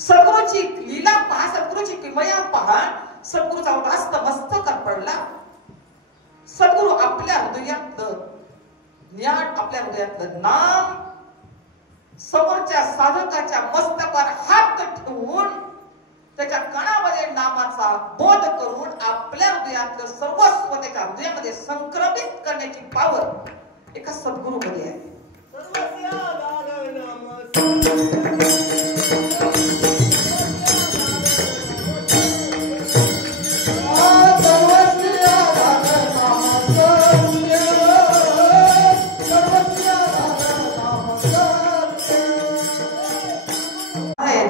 सद्गुरूची लीला पहा, सद्गुरूची किमया पहा. सद्गुरूचा वास्त मस्तकात पडला. सद्गुरू आपल्या हृदयातलं ज्ञान, आपल्या हृदयातलं नाम समोरच्या साधकाच्या मस्तकावर हात ठेवून त्याच्या कणामध्ये नामाचा बोध करून आपल्या हृदयातलं सर्वस्व त्याच्या हृदयामध्ये संक्रमित करण्याची पावर एका सद्गुरूमध्ये आहे.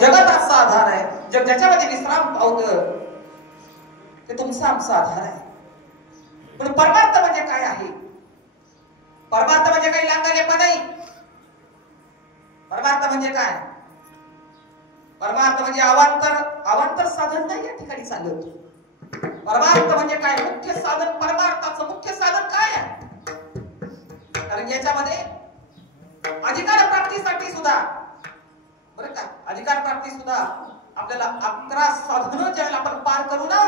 जगत असा आधार आहे, जग ज्याच्यामध्ये विश्राम पावतं ते तुमचा आमचा आधार आहे. पण परमार्थ म्हणजे काय आहे? परमार्थ म्हणजे काही लांगालेपण नाही. परमार्थ म्हणजे काय? परमार्थ म्हणजे अवांतर साधन नाही या ठिकाणी चालत. परमार्थ म्हणजे काय? मुख्य साधन. परमार्थाचं मुख्य साधन काय आहे? कारण याच्यामध्ये अधिकार प्राप्तीसाठी सुद्धा बरं का, अधिकार प्राप्ती सुद्धा आपल्याला 11 साधनं ज्यावेळेला आपण पार करू ना,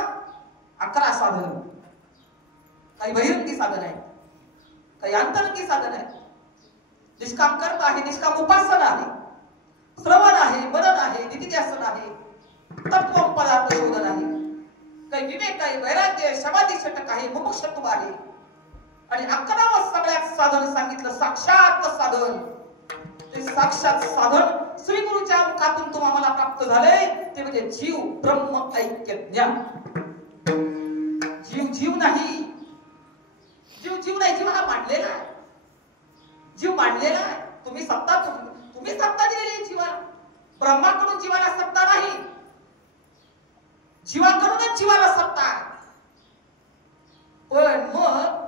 11 साधनं, काही बहिरंगी साधन आहे, काही अंतरंगी साधन आहे. निष्काम कर्म आहे, निष्काम उपासना आहे, श्रवण आहे, मनन आहे, निधिध्यासन आहे, तत्व पदार्थ शोधन आहे, काही विवेक आहे, वैराग्य, समाधी षटक आहे, मुमुक्षत्व आहे. आणि 11वं सगळ्यात साधन सांगितलं साक्षात साधन. ते साक्षात साधन श्री गुरुच्या मुखातून तुम्हाला प्राप्त झाले ते म्हणजे जीव ब्रह्म ऐक्य ज्ञान. जीव नाही, जीव नाही, जीव हा मांडलेला आहे, जीव मांडलेला आहे. तुम्ही सत्ता दिलेली आहे जीवाला. ब्रह्माकडून जीवाला सत्ता नाही, जीवाकडूनच जीवाला सत्ता आहे. पण मग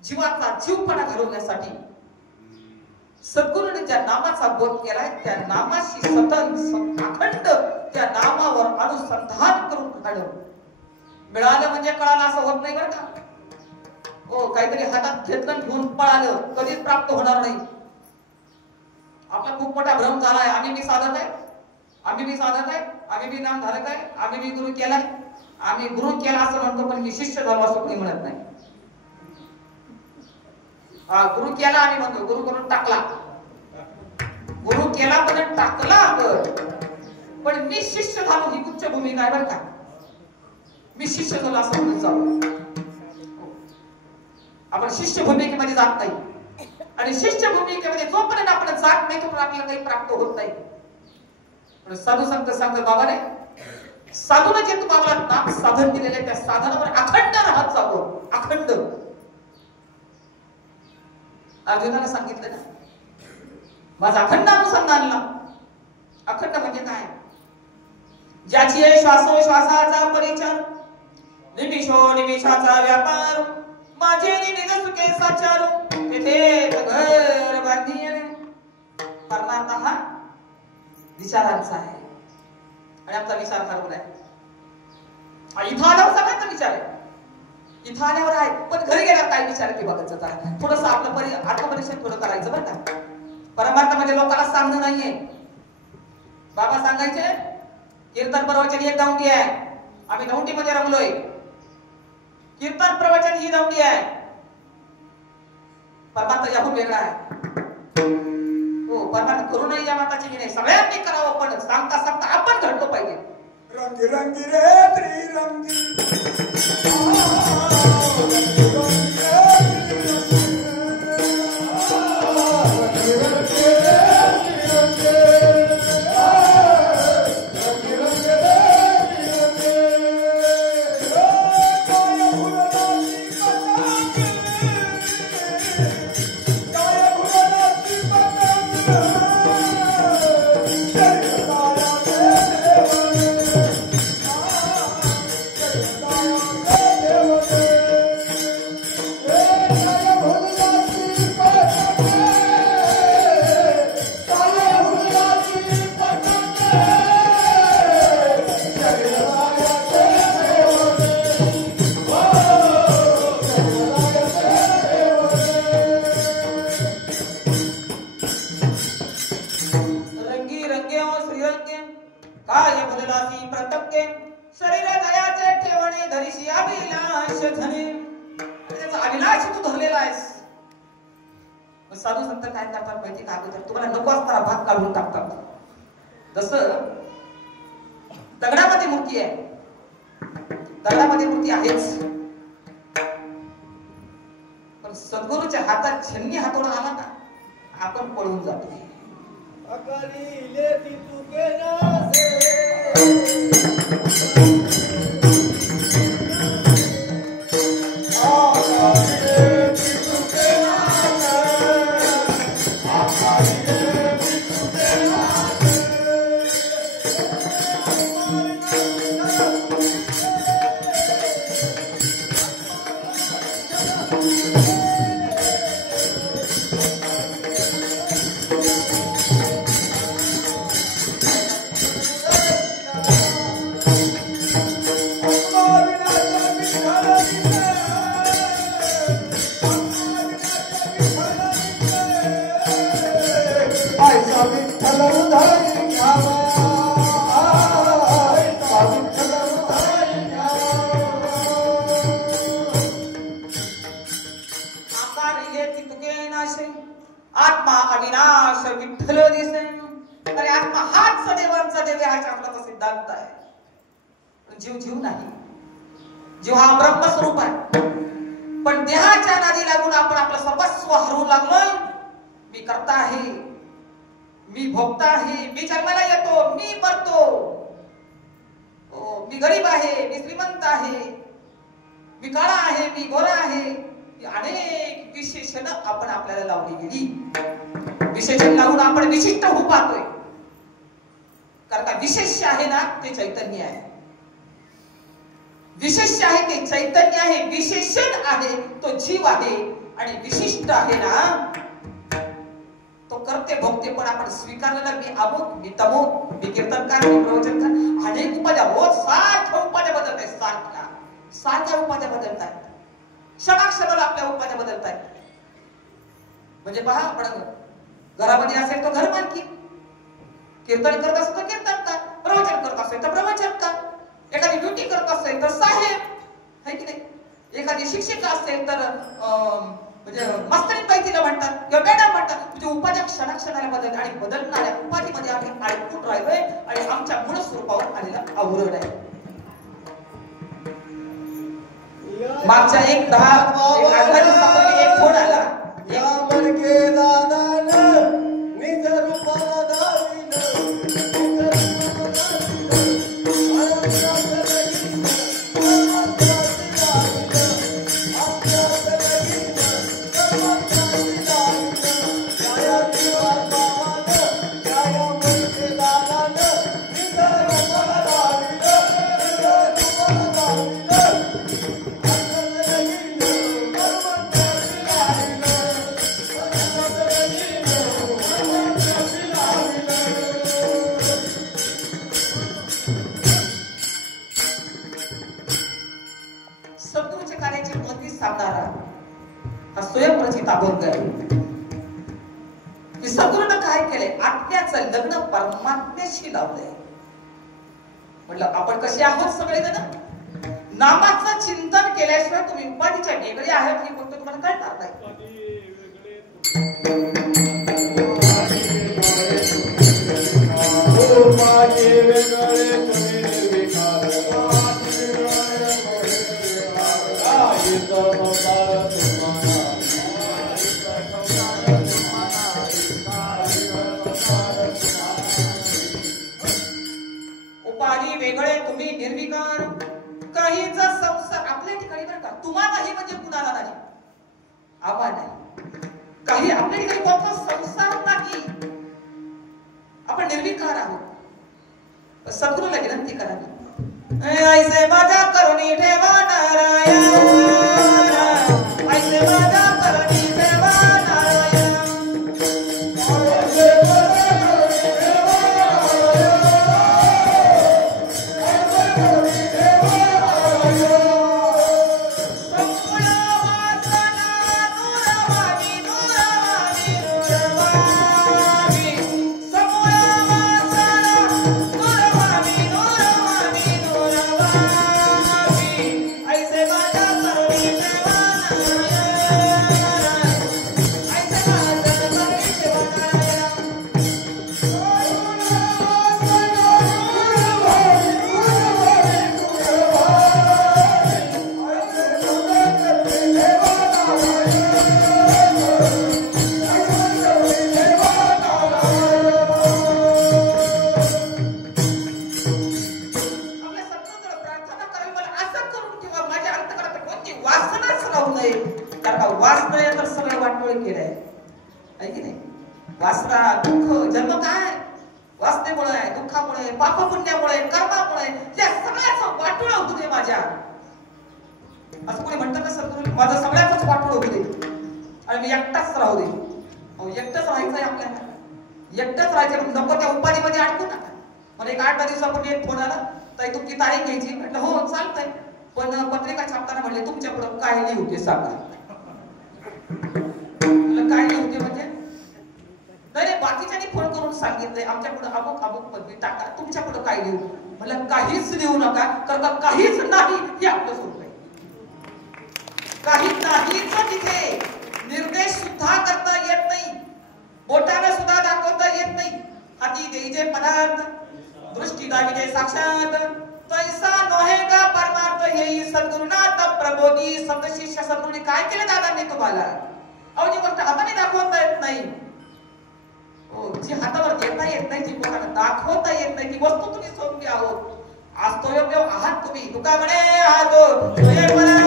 जीवाचा जीवपणा घडवण्यासाठी सद्गुरूने ज्या नामाचा बोध केलाय त्या नामाशी सतत अखंड त्या नामावर अनुसंधान करून काढलं. मिळालं म्हणजे कळालं असं होत नाही बरं का. हो, काहीतरी हातात घेतलं घेऊन पळालं कधीच प्राप्त होणार नाही. आपला खूप मोठा भ्रम झालाय. आम्ही मी साधक आहे, आम्ही मी साधक आहे, आम्ही मी नामधारक आहे, आम्ही मी गुरु केलाय, आम्ही गुरु केला असं म्हणतो पण मी शिष्य झालो असं कोणी म्हणत नाही. गुरु केला आम्ही म्हणतो, गुरु करून टाकला, गुरु केला पण टाकला, पण मी शिष्य झालो ही उच्च भूमिका आहे बरं का. मी शिष्य झालो असं म्हणत जाऊ. आपण शिष्य भूमिकेमध्ये जात नाही. आणि शिष्य भूमिकेमध्ये जोपर्यंत आपण जात नाही तोपर्यंत आपल्याला काही प्राप्त होत नाही. पण साधू संत सांगतात बाबाने साधूने जे तुम्हाला नाम साधन दिलेले त्या साधनावर अखंड राहत जावं. अखंड अर्जुनाला सांगितलं ना, माझा अखंड अनुसंधानला. अखंड म्हणजे काय? ज्याची श्वासोश्वासाचा परिचर, निमिषो निमिषाचा व्यापार, माझे निज सुखे साचारू, तेथे घर बांधिये. परमार्थ हा विचारांचा आहे आणि आमचा विचार हरवलाय. इथं आल्यावर सगळ्यांचा विचार आहे, इथं आल्यावर आहे, पण घरी गेल्यावर काय विचार आहे ते बघायचं. जरा थोडंसं आपलं आत्मपरीक्षण थोडं करायचं बरं का. परमार्थ म्हणजे लोकांना सांगणं नाहीये. बाबा सांगायचे कीर्तन प्रवचन एक दौंडी आहे, आम्ही दौंडीमध्ये रमलोय. कीर्तन प्रवचन ही दौंडी आहे, परमार्थ याहून वेगळा आहे. हो, परमार्थ करू नये या माताची की नाही, सगळ्यांनी करावं, पण सांगता सांगता आपण घडलो पाहिजे. रंगी रंगी रे त्रिरंगी साधू संत काय करतात माहिती का? तुम्हाला नको असताना भाग काढून टाकतात. जसं दगडामध्ये मूर्ती आहे, दगडामध्ये मूर्ती आहेच, पण सद्गुरूच्या हातात छन्नी हातोडा आला ना आपण पळून जातो. ऐसा विठ्ठल हृदय घ्यावा, ऐसा विठ्ठल हृदय घ्यावा. आकार येती तुके नाशे, आत्मा अविनाश विठ्ठल दिसे. अरे आत्मा हाच देवांचा देव हा शास्त्राचा सिद्धांत आहे. जीव जीव नाही, जीव हा ब्रह्मस्वरूप आहे. पण देहाच्या नादी लागून आपण आपलं सर्वस्व हरू लागलोय. मी करता आहे, मी भोगता आहे, मी जन्माला येतो, मी मरतो, मी गरीब आहे, मी श्रीमंत आहे, मी काळा आहे, मी गोरा आहे. अनेक विशेषण आपण आपल्याला लावली गेली. विशेषण लावून आपण विशिष्ट होऊ पाहतोय. कारण का विशेष आहे ना ते चैतन्य आहे. विशेष आहे ते चैतन्य आहे, विशेषण आहे तो जीव आहे, आणि विशिष्ट आहे ना तो करते भोगते. पण आपण स्वीकारलेला मी अमुक, मी तमुक, मी कीर्तनकार, मी प्रवचनकार, अनेक उपाध्या रोज सारख्या उपाध्या बदलत आहेत. सारख्या उपाध्या बदलत आहेत. क्षणाक्षणाला आपल्या उपाध्या बदलत आहेत. म्हणजे पहा, आपण घरामध्ये असेल तो घर मालकी, कीर्तन करत असेल तर कीर्तनकार, प्रवचन करत असेल तर प्रवचनकार, एखादी ड्युटी करत असेल तर साहेब, है की नाही, एखादी शिक्षिका असेल तर म्हणजे मास्तरीबाई तिला म्हणतात किंवा मॅडम म्हणतात. म्हणजे उपाध्या क्षणाक्षणाला बदलतात आणि बदलणाऱ्या उपाधीमध्ये आम्ही अडकून राहिलोय आणि आमच्या मूळ स्वरूपावर आलेला आवरण आहे. मागच्या एक 10 दिवसापूर्वी एक फोन आला. निज रूपाला सद्गुरूच्या कार्याची मोठी साधणारा हा स्वयंप्रचित अभंग आहे. की सद्गुरूनं काय केलंय, आत्म्याचं लग्न परमात्म्याशी लावलंय. म्हटलं आपण कसे आहोत सगळेजण, नामाचं चिंतन केल्याशिवाय तुम्ही उपाधीच्या वेगळे आहेत ही गोष्ट तुम्हाला कळणार नाही. उपाधी वेगळे, तुम्ही निर्विकार. काहीचा संसार आपल्या ठिकाणी बरं का, तुम्हालाही म्हणजे कुणाला नाही, आम्हाला नाही. काही आपल्या ठिकाणी कोणता संसार नाही, आपण निर्विकार आहोत. सद्गुरूला विनंती करावी, ऐसे माझा करुणी ठेवा नारायण, ऐसे माझा करुणी ठेवा नारायण. वासना दुःख जन्म काय वासनेमुळे आहे, दुःखामुळे, पापपुण्यामुळे, कर्मामुळे, या सगळ्याचं वाटोळ होऊ दे माझ्या. असं कोणी म्हणतं का सद्गुरू माझं सगळ्याच वाटोळ होऊ दे आणि मी एकटाच राहू दे. अहो एकटंच राहायचंय आपल्याला, एकटंच राहायचं, नको त्या उपाधीमध्ये अडकू नका. मला एक 8-10 दिवसापूर्वी एक फोन आला, ताई तुमची तारीख घ्यायची. म्हटलं हो चालतंय, पण पत्रिका छापताना म्हणले तुमच्या पुढं काय लिहूते सांगा. काय लिहूते म्हणजे नाही बाकी बाकीच्यांनी फोन करून सांगितलंय आमच्याकडे अमुक अमुक पदवी टाका, तुमच्याकडे काय लिहू? म्हणलं काहीच लिहू नका, कारण काहीच नाही हे आपलं स्वरूप आहे. काही नाहीच तिथे निर्देश सुद्धा करता येत नाही, बोटाने सुद्धा दाखवता येत नाही. हाती द्यायचे पदार्थ, दृष्टी दाविजे साक्षात, तैसा नोहे का परमार्थ येई सद्गुरुनाथ प्रबोधी. सप्तशिष्य सद्गुरूंनी काय केलं दादांनी तुम्हाला? अहो जी गोष्ट हाताने दाखवता येत नाही, जी हातावर देता येत नाही, जी बोटाने दाखवता येत नाही, ती वस्तू तुम्ही सोपी आहोत. आज तो योग्य आहात तुम्ही. तुका म्हणे आहातो स्वयं मला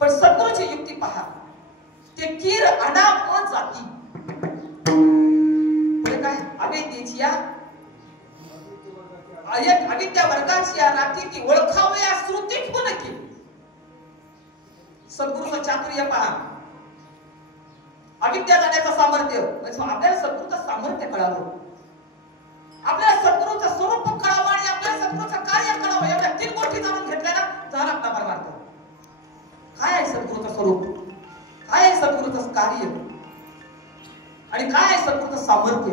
पण सद्गुरूची युक्ती पहा. ते कीर अनाम जाती काय अविद्येची या अविद्या वर्गाची या राती ती ओळखावया श्रुती कोण की. सद्गुरूचं चातुर्य पहा. अविद्या जाण्याचं सामर्थ्य म्हणजे आपल्याला सद्गुरूचं सामर्थ्य कळावं, आपल्याला सद्गुरूचं स्वरूप कळावं आणि आपल्याला सद्गुरूचं कार्य कळावं. एवढ्या 3 गोष्टी जाणून घेतल्या ना झाला आपला परमार्थ. काय आहे सद्गुरूचं स्वरूप, काय आहे सद्गुरूचं कार्य आणि काय आहे सद्गुरूचं सामर्थ्य?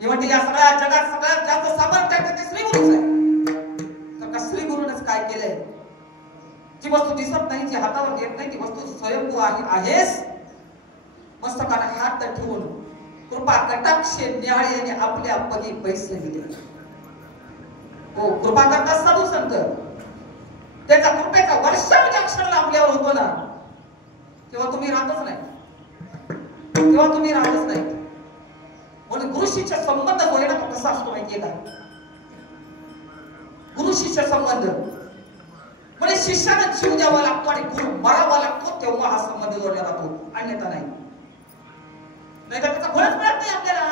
मी म्हणते या सगळ्या जगात सगळ्यात जास्त सामर्थ्य ते श्री गुरुच आहे. का श्री गुरुनेच काय केलंय? जी वस्तू दिसत नाही, जी हातावर येत नाही, ती वस्तू स्वयंभू आहेस. मस्तकाने हात ठेवून कृपा कटाक्ष न्याळी आणि आपल्या पदी पैसे दिले. हो, कृपा करता साधू संत त्याचा कृपेचा वर्षाच्या अक्षराला आपल्यावर होतो ना, तेव्हा तुम्ही राहतच नाही, तेव्हा तुम्ही राहतच नाही. म्हणून गुरु शिष्य संबंध होय ना, तो कसा असतो माहितीये का? गुरु शिष्य संबंध म्हणजे शिष्याला जीव द्यावा लागतो आणि गुरु मरावा लागतो, तेव्हा हा संबंध जोडला जातो, अन्यथा नाही. नाहीतर त्याचा फळच मिळत नाही आपल्याला.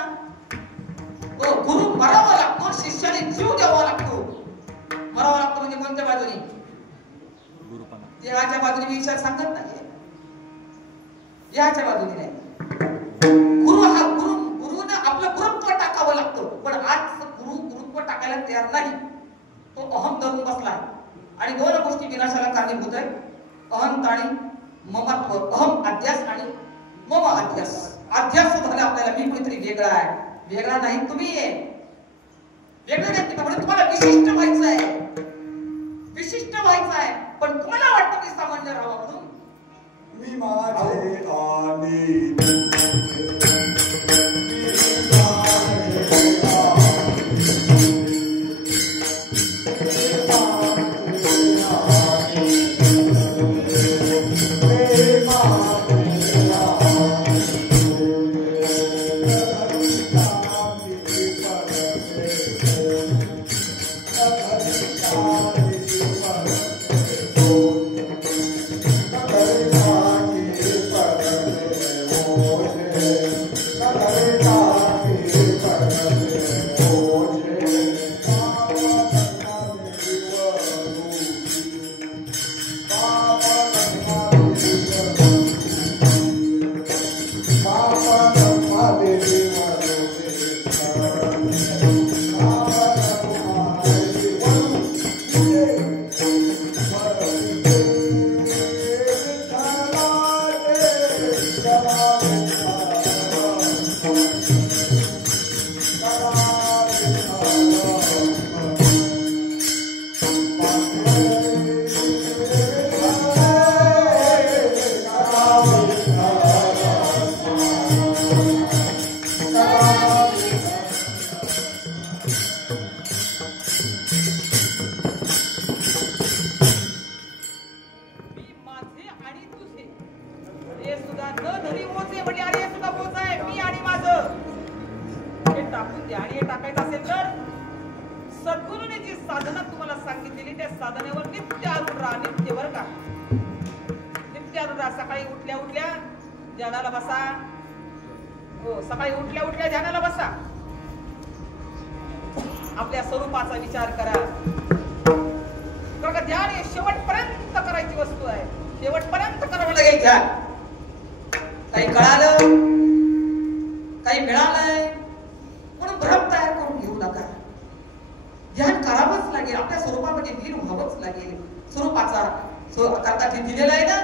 गुरु मरावा लागतो, शिष्याने जीव द्यावा लागतो. मरावा लागतो म्हणजे कोणत्या बाजूने? देवाच्या बाजूने मी विचार सांगत नाही, याच्या बाजूने नाही. गुरु हा गुरुने आपलं गुरुत्व टाकावं लागतं. पण आज गुरुत्व टाकायला तयार नाही, तो अहम धरून बसलाय. आणि 2 गोष्टी विनाशाला कारणीभूत आहे, अहंत आणि ममत्व. अहम अध्यास आणि मम अध्यास. अध्यास झाला आपल्याला मी कुणीतरी वेगळा आहे, वेगळा नाही तुम्ही आहे, वेगळं व्यक्ती म्हणजे तुम्हाला विशिष्ट व्हायचं आहे, विशिष्ट व्हायचं आहे. पण तुम्हाला वाटतं की सामान्य राहावं म्हणून मी माझे आणि आपल्या स्वरूपाचा विचार करा. कारण ध्यान हे शेवटपर्यंत करायची वस्तू आहे. शेवटपर्यंत करावं लागेल ध्यान. काही कळालं, काही मिळालंय म्हणून भ्रम तयार करून घेऊ नका. ध्यान करावंच लागेल. आपल्या स्वरूपामध्ये लीन व्हावंच लागेल. स्वरूपाचा करता जे दिलेलं आहे ना,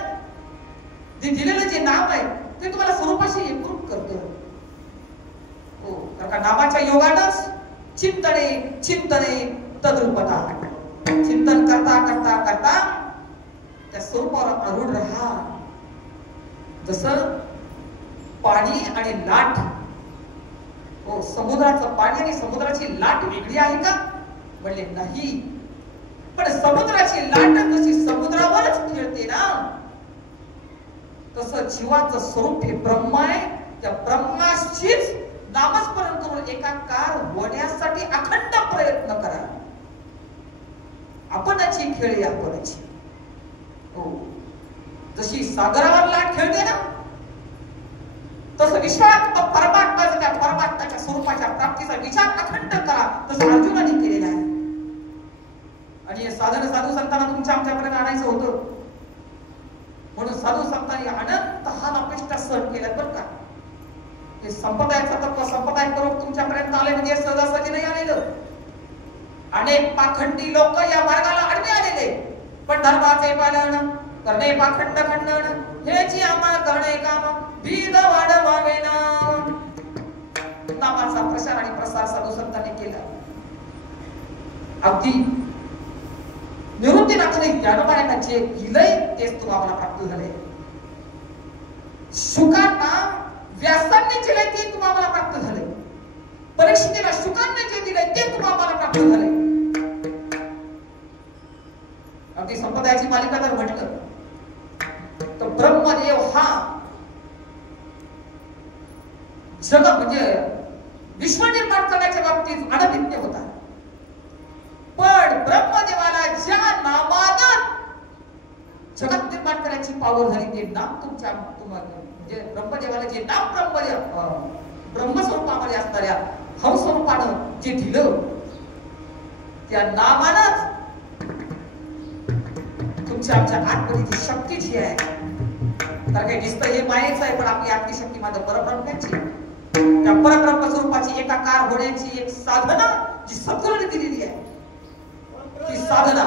जे दिलेलं जे नाम आहे ते तुम्हाला स्वरूपाशी एकरूप करतं. हो, कारण नामाच्या योगानंच चिंतने चिंतने तद्रूपता. चिंतन करता करता करता त्या स्वरूपावर आरूढ राहा. जसं पाणी आणि लाट. हो, समुद्राचं पाणी आणि समुद्राची लाट वेगळी आहे का? म्हणले नाही. पण समुद्राची लाट जशी समुद्रावरच खेळते ना, तसं जीवाचं स्वरूप हे ब्रह्म आहे. त्या ब्रह्माशीच नामस्मरण करून एकाकार होण्यासाठी अखंड प्रयत्न करा. आपणची खेळी आपणची. हो, जशी सागरावर लाट खेळते ना, तसं विश्वात्मक परमात्म्याच्या त्या परमात्म्याच्या स्वरूपाच्या प्राप्तीचा विचार अखंड करा. तसं अर्जुनाने केलेला आहे. आणि हे साधन साधू संतांना तुमच्या आमच्यापर्यंत आणायचं होतं, म्हणून साधू संतांनी अनंत हाल अपेष्टा सहन केल्यात बरं का. हे संप्रदायाचं तत्व संप्रदाय करून तुमच्यापर्यंत आले म्हणजे सहजासहजी नाही आलेलं. अनेक पाखंडी लोक या मार्गाला आडवे आलेले. पण धर्माचे पालन करणे पाखंड खंडन हेची आम्हा करणे काम भीद वाढवावे नाम. नामाचा प्रसार आणि प्रसार साधू संतांनी केला. अगदी निवृत्तीनाथाने ज्ञानोबायांना जे दिलंय तेच तुम्हाला प्राप्त झाले. शुकांना व्यासांनी दिले ते तुम्हाला प्राप्त झाले. परीक्षितीला शुकांनी जे दिले ते तुम्हाला प्राप्त झाले. अगदी संप्रदायाची मालिका जर म्हटलं तर ब्रह्मदेव हा जग म्हणजे विश्व निर्माण करण्याच्या बाबतीत अनभिज्ञ होता. पण ब्रह्मदेवाला ज्या नामानं जगत निर्माण करण्याची पावर झाली ते नाम तुमच्या म्हणजे ब्रह्मदेवाला जे नाम ब्रह्मस्वरूपामध्ये असणाऱ्या हंस्वरूपानं जे दिलं त्या नामानंच तुमच्या आमच्या आतमध्ये जी शक्ती जी आहे, तर काही दिसतं हे मायेच आहे, पण आपली आतली शक्ती माझं परब्रह्माची, त्या परब्रह्म स्वरूपाची एकाकार होण्याची एक साधना जी सद्गुरूने दिलेली आहे, ती साधना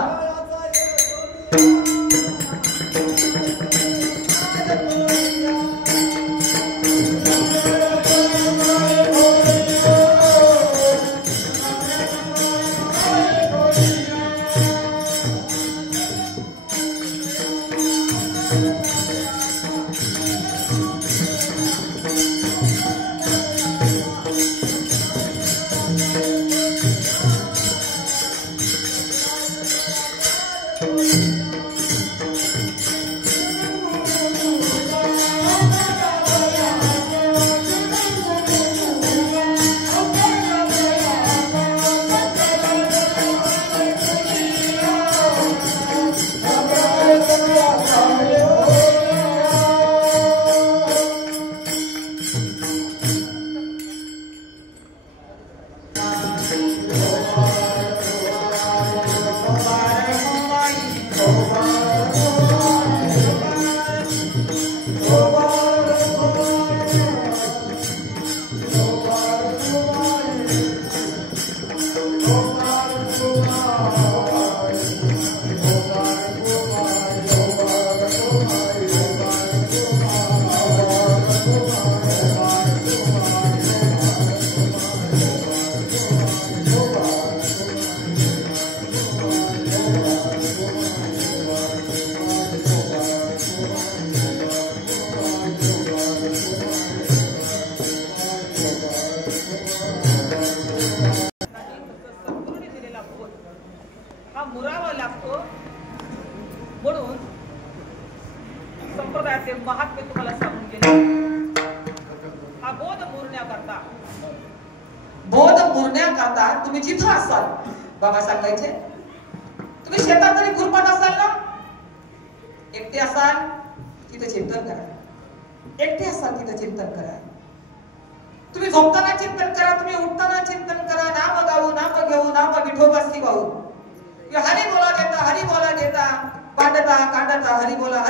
कांडाचा हरी बोला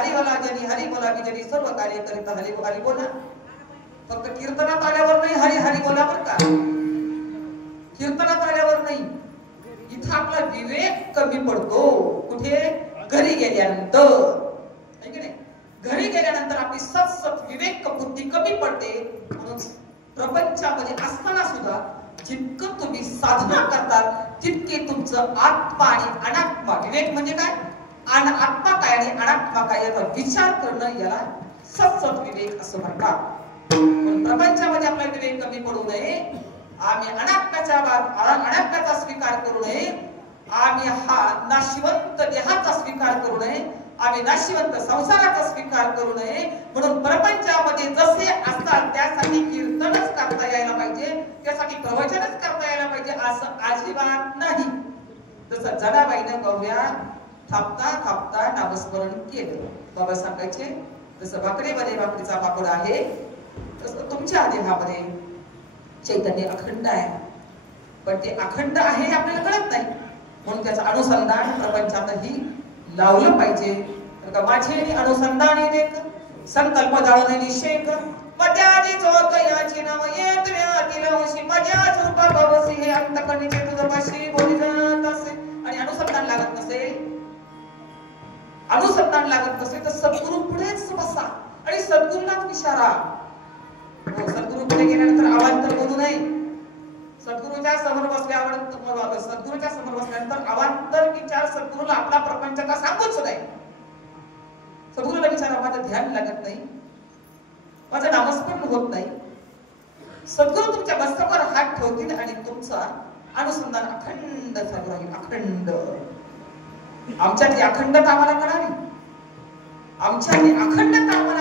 जनी हरी बोला की जनी सर्व कार्य करीत हरी बोला. फक्त कीर्तनात आल्यावर नाही हरी हरी बोला बरं का. कीर्तनात आल्यावर नाही. इथं आपला विवेक कमी पडतो. कुठे? घरी गेल्यानंतर. आहे की नाही? घरी गेल्यानंतर आपली सतसत विवेक बुद्धी कमी पडते. म्हणून प्रपंचामध्ये असताना सुद्धा जितकं तुम्ही साधना करतात तितके तुमचं आत्मा आणि अनात्मा, विवेक म्हणजे काय, आत्मा काय आणि अनात्मा काय याचा विचार करणं याला सतसत विवेक असं म्हणतात. पण प्रपंचामध्ये आपला विवेक कमी पडू नये. आम्ही अनात्म्याचा स्वीकार करू नये. आम्ही हा नाशिवंत देहाचा स्वीकार करू नये. आम्ही नाशिवंत संसाराचा स्वीकार करू नये. म्हणून प्रपंचामध्ये जसे असतात त्यासाठी कीर्तनच करता यायला पाहिजे, त्यासाठी प्रवचनच करता यायला पाहिजे असं अजिबात नाही. जसं जनाबाईनं गौऱ्या थापता थापता नामस्मरण केलं. बाबा सांगायचे जसं भाकरीमध्ये भाकरीचा पापड आहे तसं तुमच्या देहामध्ये चैतन्य अखंड आहे. पण ते अखंड आहे आपल्याला कळत नाही. म्हणून त्याचं अनुसंधान प्रपंचातही लावलं पाहिजे. तर माझे अनुसंधान एक संकल्प जाळणे निषेक मध्याजी चोक याची नाव येत व्यातील होशी मजाच रूपा भवसी हे अंतकणीचे तुझपाशी बोली जात असे. आणि अनुसंधान लागत नसेल तर सद्गुरू पुढेच बसा आणि सद्गुरूलाच विचारा. सद्गुरू पुढे गेल्यानंतर अवांतर बोलू नये. सद्गुरूच्या समोर बसल्यानंतर अवांतर विचार सद्गुरूला आपला प्रपंचाचा सांगूच नाही. सद्गुरूला विचारा माझं ध्यान लागत नाही, माझं नामस्मरण होत नाही. सद्गुरू तुमच्या मस्तकावर हात ठेवतील आणि तुमचा अनुसंधान अखंड चालू राहील. अखंड. आमच्यातली अखंडता आम्हाला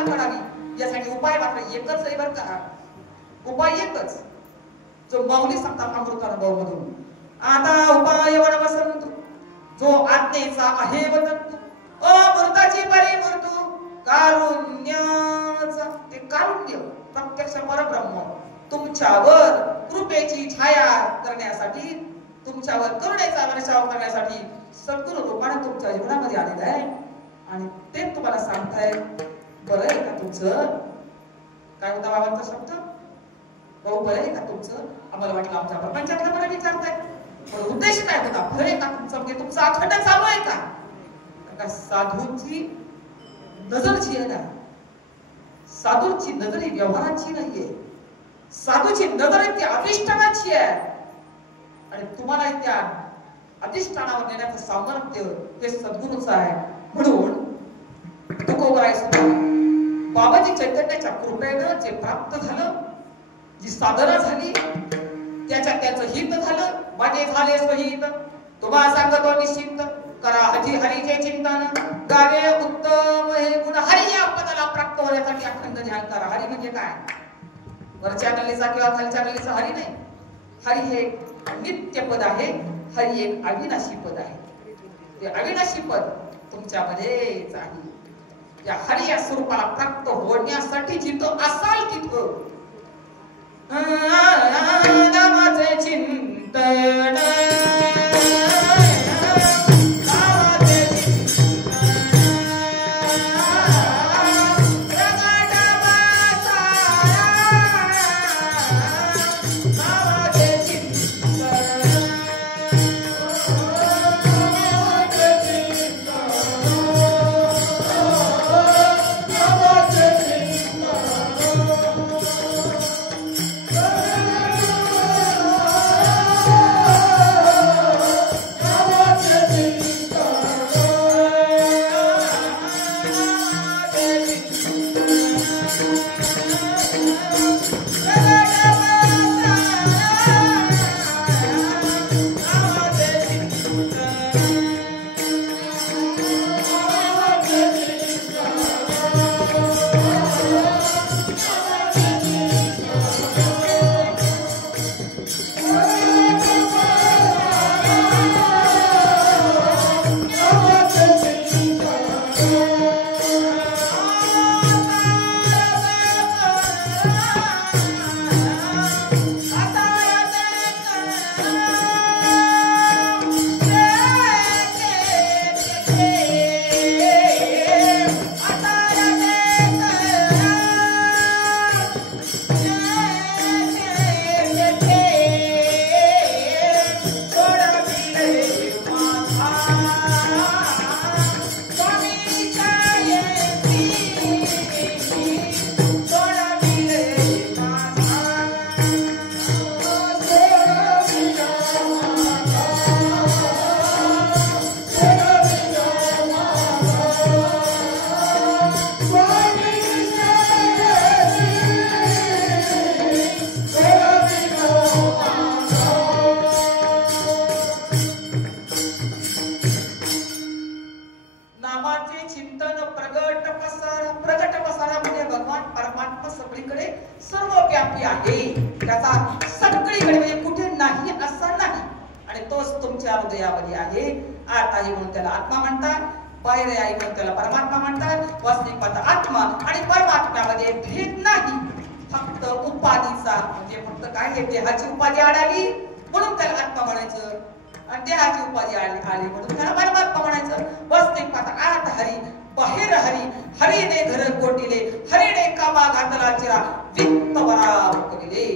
कळावी. यासाठी उपाय मात्र एकच आहे बरं का. उपाय एकच जो माऊली सांगतात अमृतानुभव मधून. आता उपाय वनवसंतु जो आज्ञेचा आहे वदंतु अमृताची परिमूर्तू कारुण्याचा. ते कारुण्य प्रत्यक्ष परब्रह्म तुमच्यावर कृपेची छाया करण्यासाठी, तुमच्यावर करुणेचा वर्षाव करण्यासाठी सद्गुरू रूपाने तुमच्या जीवनामध्ये आलेला आहे. आणि ते तुम्हाला सांगताय बरं आहे का तुमचं. काय होता बाबांचा शब्द, भाऊ बरं आहे का तुमचं. आम्हाला वाटलं आमच्या प्रपंचातलं बरं विचारताय, पण उद्देश काय होता, बरं आहे का तुमचं, म्हणजे तुमचा अखंड चालू आहे का. साधूची नजर जी आहे ना, साधूची नजर ही व्यवहाराची नाहीये. साधूची नजर आहे ती अधिष्ठानाची आहे. आणि तुम्हाला त्या अधिष्ठानावर नेण्याचं सामर्थ्य ते सद्गुरूचं आहे. म्हणून बाबाजी चैतन्याच्या कृपेनं जे प्राप्त झालं, जी साधना झाली, त्याचं हित झालं. माझे झाले स्वहित तुम्हा सांगतो निश्चित करा हजी हरीचे चिंतन गावे उत्तम हे गुण हरी या पदाला प्राप्त होण्यासाठी अखंड ध्यान करा. हरी म्हणजे काय, वरच्या नल्लीचा किंवा खालच्या नल्लीचा हरी नाही. हरी हे नित्य पद आहे. हरी एक अविनाशी पद आहे. ते अविनाशी पद तुमच्यामध्येच आहे. या हरी या स्वरूपाला प्राप्त होण्यासाठी जिथं असाल तिथं नामाचे चिंतन तुझ्या हृदयामध्ये आहे, आत आहे म्हणून त्याला आत्मा म्हणतात, बाहेर आहे म्हणून त्याला परमात्मा म्हणतात. वास्तविक पाहता आत्मा आणि परमात्म्यामध्ये भेद नाही, फक्त उपाधीचा, म्हणजे फक्त काय आहे, देहाची उपाधी आढळली म्हणून त्याला आत्मा म्हणायचं, आणि देहाची उपाधी आली म्हणून त्याला परमात्मा म्हणायचं. वास्तविक पाहता आत हरी बाहेर हरी, हरीने घर कोटिले, हरीने कामा घातला चिरा, वित्त वरा करिले.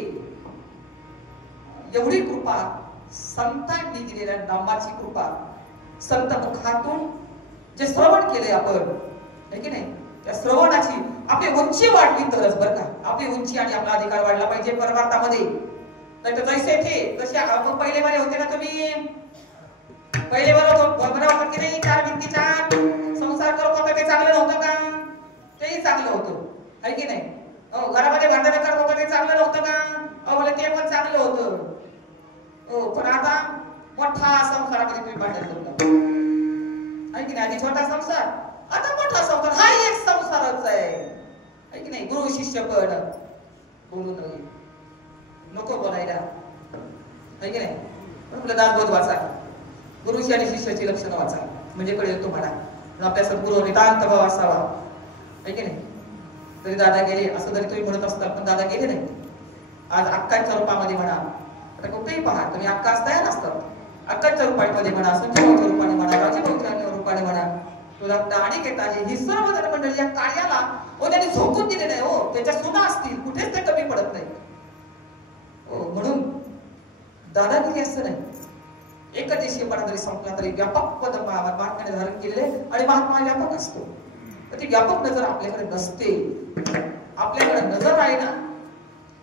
एवढी कृपा संतांनी दिलेल्या नामाची कृपा, संत मुखातून जे श्रवण केले आपण, है की नाही, त्या श्रवणाची आपली उंची वाढली तरच बरं का, आपली उंची आणि आपला अधिकार वाढला पाहिजे परमार्थामध्ये. नाही तर जैसे थे तसे आपण पहिले बरे होते ना, तुम्ही पहिले बरं होतं की नाही, चार भिंतीच्या संसार करत होता, ते चांगलं नव्हतं का? तेही चांगलं होतं, है की नाही. घरामध्ये भांडण करत होतं, ते चांगलं नव्हतं का? बोले ते पण चांगलं होतं. पण आता मोठा संसारामध्ये तुम्ही भांडण करता, है की नाही. आधी छोटा संसार, आता मोठा संसार, हा एक संसारच आहे की नाही. गुरु शिष्य पण बोलू नको बोलायला, है की नाही. आपलं दासबोध वाचा, गुरुची आणि शिष्याची लक्षणं वाचा, म्हणजे कळेल तुम्हाला. आपल्या सद्गुरू नितांत भाव असावा, है की नाही. तरी दादा गेले असं जरी तुम्ही म्हणत असताल, पण दादा गेले नाही. आज अक्कांच्या रूपामध्ये म्हणा, आता कुठेही पहा तुम्ही, अक्का असताय नसतात, अक्कांच्या रूपामध्ये म्हणा, संजयभाऊच्या रूपाने म्हणा, राजेभाऊच्या रूपाने म्हणा, तुला दाणी घेत आहे, ही सर्व जण मंडळी या कार्याला त्यांनी झोकून दिले नाही हो. त्याच्या सुना असतील, कुठेच ते कमी पडत नाही हो. म्हणून दादागिरी असं नाही, एकदेशीयपणा जरी संपला तरी व्यापक पद महात्म्याने धारण केलेले, आणि महात्मा व्यापक असतो. तर ती व्यापक नजर आपल्याकडे नसते. आपल्याकडे नजर आहे ना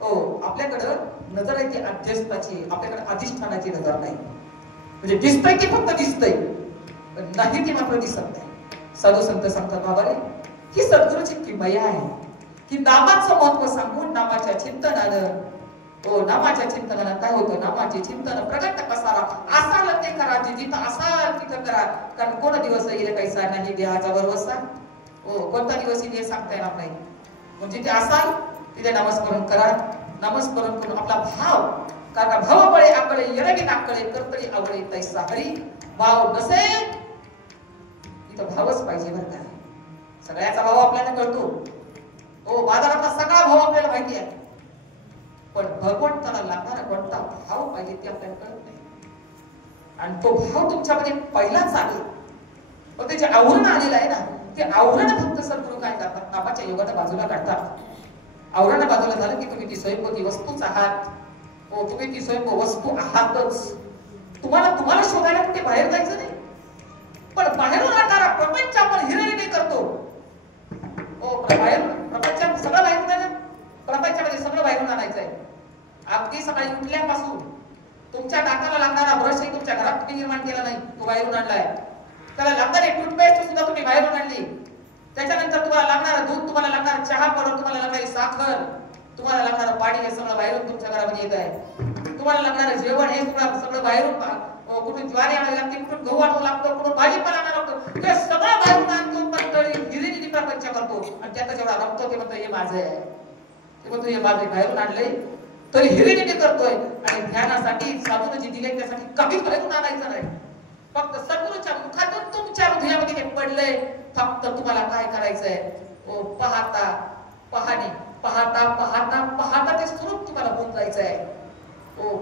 हो, आपल्याकडे नजर आहे ती अध्यस्थाची, आपल्याकडे अधिष्ठानाची नजर नाही. म्हणजे दिसतंय की फक्त दिसतंय, पण नाही ती मात्र दिसत नाही. साधू संत सांगतात बाबा रे, ही सद्गुरूची किमया आहे की नामाचं महत्व सांगून नामाच्या चिंतनानं, नामाच्या चिंतनानं काय होतं, नामाचे चिंतन प्रगट कसारा, असाल ते करा, जिथं असाल तिथं करा. कारण कोण दिवस येईल कैसा नाही देहाचा भरवसा, कोणता दिवस येईल हे सांगता येणार नाही. म्हणजे ते असाल तिथे नामस्मरण करा, नामस्मरण करून आपला भाव, कारण भाव बळे आकडे यरगी नाकडे करतरी आवडे तैसा हरी. भाव नसेल इथं भावच पाहिजे बरं का. सगळ्याचा भाव आपल्याला कळतो बाजारातला सगळा भाव आपल्याला माहिती आहे, पण भगवंताला लागणारा कोणता भाव पाहिजे ते आपल्याला कळत नाही. आणि तो भाव तुमच्यामध्ये पहिलाच आहे, पण त्याचे आवरण आलेलं आहे ना, ते आवरण फक्त सद्गुरू काय करतात, नामाच्या योगाला बाजूला काढतात. आवरण बाजूला झालं की तुम्ही ती स्वयंभूती वस्तूच आहात. तुम्ही ती स्वयंभू वस्तू आहातच. तुम्हाला शोधायला कुठे बाहेर जायचं नाही, पण बाहेरून आणणारा प्रपंच आपण हिरहिरी करतो. बाहेर प्रपंचात सगळं बाहेरून आहे ना, प्रपंचामध्ये सगळं बाहेरून आणायचं आहे. अगदी सकाळी उठल्यापासून तुमच्या दाताला लागणारा ब्रशही तुमच्या घरात तुम्ही निर्माण केला नाही, तो बाहेरून आणलाय. त्याला लागणारी टूथपेस्ट सुद्धा तुम्ही बाहेरून आणली. त्याच्यानंतर तुम्हाला लागणारा दूध, तुम्हाला लागणारा चहा पावडर, तुम्हाला लागणारी साखर, तुम्हाला लागणारं पाणी, हे सगळं बाहेरून तुमच्या घरामध्ये येत आहे. तुम्हाला लागणारं जेवण हे सगळं बाहेरून, कुठून ज्वारी आणावी लागते, कुठून गहू आणावं लागतं, कुठून भाजीपाला आणावं लागतं, हे सगळं बाहेरून आणतो. पण तरी हिरिरी प्रपंच करतो आणि त्याचा जेवढा रमतो ते म्हणतो हे माझं आहे, ते म्हणतो हे माझं बाहेरून आणलंय, तरी हिरिरी करतोय. आणि ध्यानासाठी साधून जी दिले त्यासाठी कधीच बाहेरून आणायचं नाही. फक्त सद्गुरूच्या मुखातून तुमच्या हृदयामध्ये हे पडलंय. फक्त तुम्हाला काय करायचंय, पाहता पाहणे, पाहता पाहता पाहता ते स्वरूप तुम्हाला होऊन जायचंय.